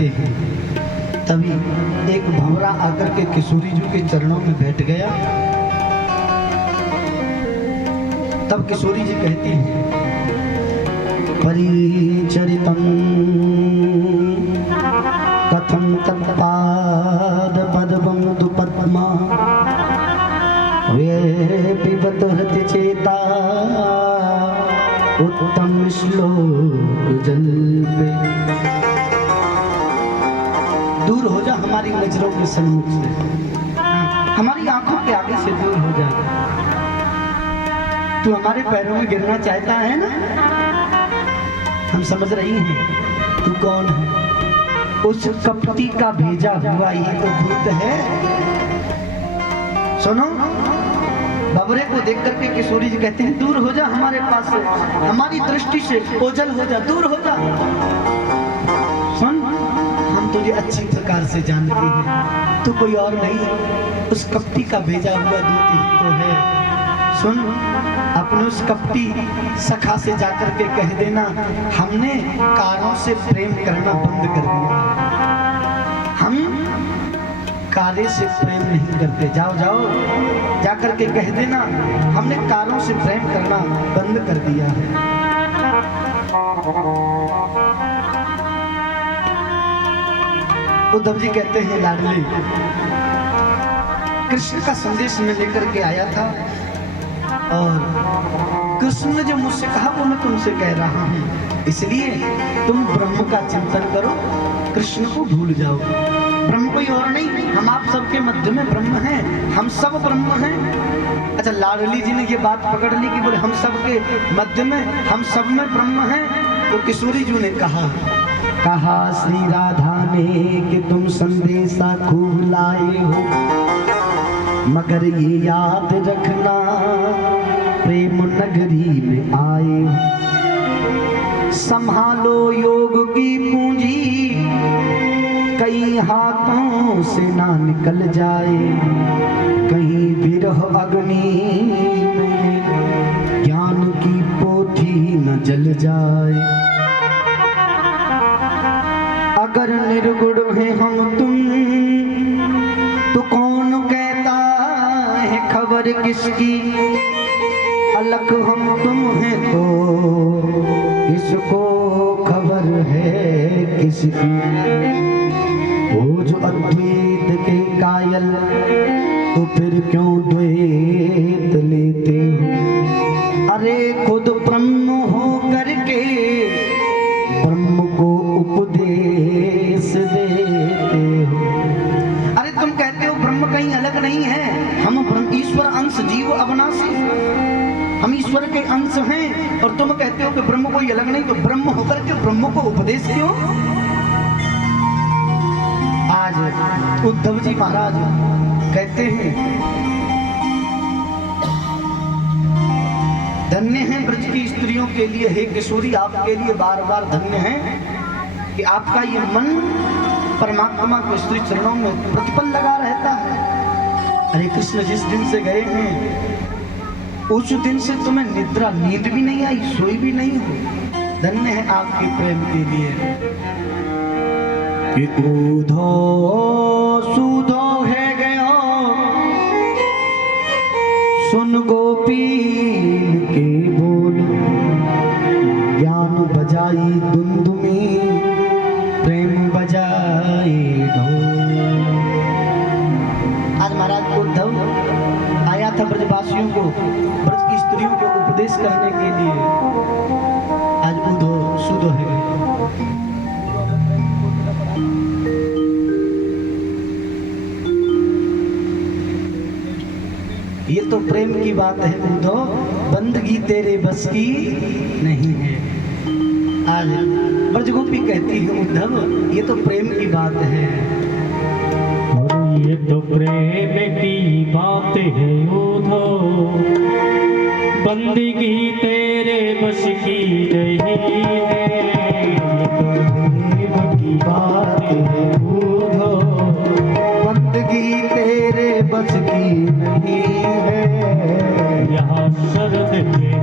रहते हैं। तभी एक भंवरा आकर के किशोरी जी के चरणों में बैठ गया। तब किशोरी जी कहती हैं, परिचरितं कथं तत्पाद पद्मं पद्मा वे पिबत हृदय चेता उत्तम श्लोक जल पे। दूर हो जा हमारी नजरों के सन्मुख से, हमारी आंखों के आगे से दूर हो जा। तू हमारे पैरों में गिरना चाहता है ना, हम समझ रही हैं तू कौन है। उस कपटी का भेजा हुआ ये तो भूत है। सुनो, बबरे को देख करके किशोरी जी कहते हैं, दूर हो जा हमारे पास से, हमारी दृष्टि से ओझल हो जा, दूर हो जा। सुन, हम तुझे अच्छी प्रकार से जानते हैं, तू कोई और नहीं, उस कपटी का भेजा हुआ दूत ही तो है। सुन, अपने उस कपटी सखा से जाकर के कह देना, हमने कारों से प्रेम करना बंद कर दिया, हम कारे से प्रेम नहीं करते। जाओ जाओ, जाकर के कह देना, हमने कारों से प्रेम करना बंद कर दिया है। उद्धव जी कहते हैं, लाडली कृष्ण का संदेश में लेकर के आया था और कृष्ण ने जो मुझसे कहा वो मैं तुमसे कह रहा हूँ, इसलिए तुम ब्रह्म का चिंतन करो, कृष्ण को भूल जाओ। ब्रह्म कोई और नहीं, हम आप सबके मध्य में ब्रह्म हैं, हम सब ब्रह्म हैं। अच्छा, लाडली जी ने ये बात पकड़ ली कि बोले हम सब के मध्य में, हम सब में ब्रह्म हैं। तो किशोरी जी ने कहा श्री राधा ने कि तुम संदेशा खूब लाए हो, मगर ये याद रखना प्रेम नगरी में आए, संभालो योग की पूंजी, कई हाथों से ना निकल जाए, कहीं विरह अग्नि में ज्ञान की पोथी न जल जाए। अगर निर्गुण है हम तुम तो कौन कहता है खबर किसकी, अलग हम तुम हैं तो इसको खबर है किसकी। वो जो अद्वैत के कायल तो फिर क्यों द्वैत लेते हो, अरे खुद ब्रह्म हो करके ब्रह्म को उपदेश देते हो। अरे तुम कहते हो ब्रह्म कहीं अलग नहीं है, हम ब्रह्म ईश्वर अंश जीव अविनाशी, हम ईश्वर के अंश हैं, और तुम कहते हो कि ब्रह्म कोई अलग नहीं, तो ब्रह्म होकर के ब्रह्म को उपदेश क्यों। आज उद्धव जी महाराज कहते हैं, धन्य हैं ब्रज की स्त्रियों के लिए, हे किशोरी आपके लिए बार बार धन्य है कि आपका ये मन परमात्मा के श्री चरणों में प्रतिपल लगा रहता है। अरे कृष्ण जिस दिन से गए हैं उस दिन से तुम्हें निद्रा नींद भी नहीं आई, सोई भी नहीं हो। धन्य है आपके प्रेम के लिए। कि ऊधो सूधो है गयो सुन गोपीन के बोल, ज्ञान बजाई दुंदुमी प्रेम बजाए ढोल। आज महाराज उद्धव आया था ब्रजवासियों को, ब्रज की स्त्रियों को उपदेश करने के लिए। आज ऊधो सूधो है गए। ये तो प्रेम की बात है ऊधो, बंदगी तेरे बस की नहीं है। आज ब्रजगोपी कहती है उद्धव ये तो प्रेम की बात है। और ये तो प्रेम की बात है उद्धव, बंदगी तेरे बस की नहीं है। ये तो प्रेम की बात है उद्धव, बंदगी तेरे बस की नहीं है। यहाँ शरद के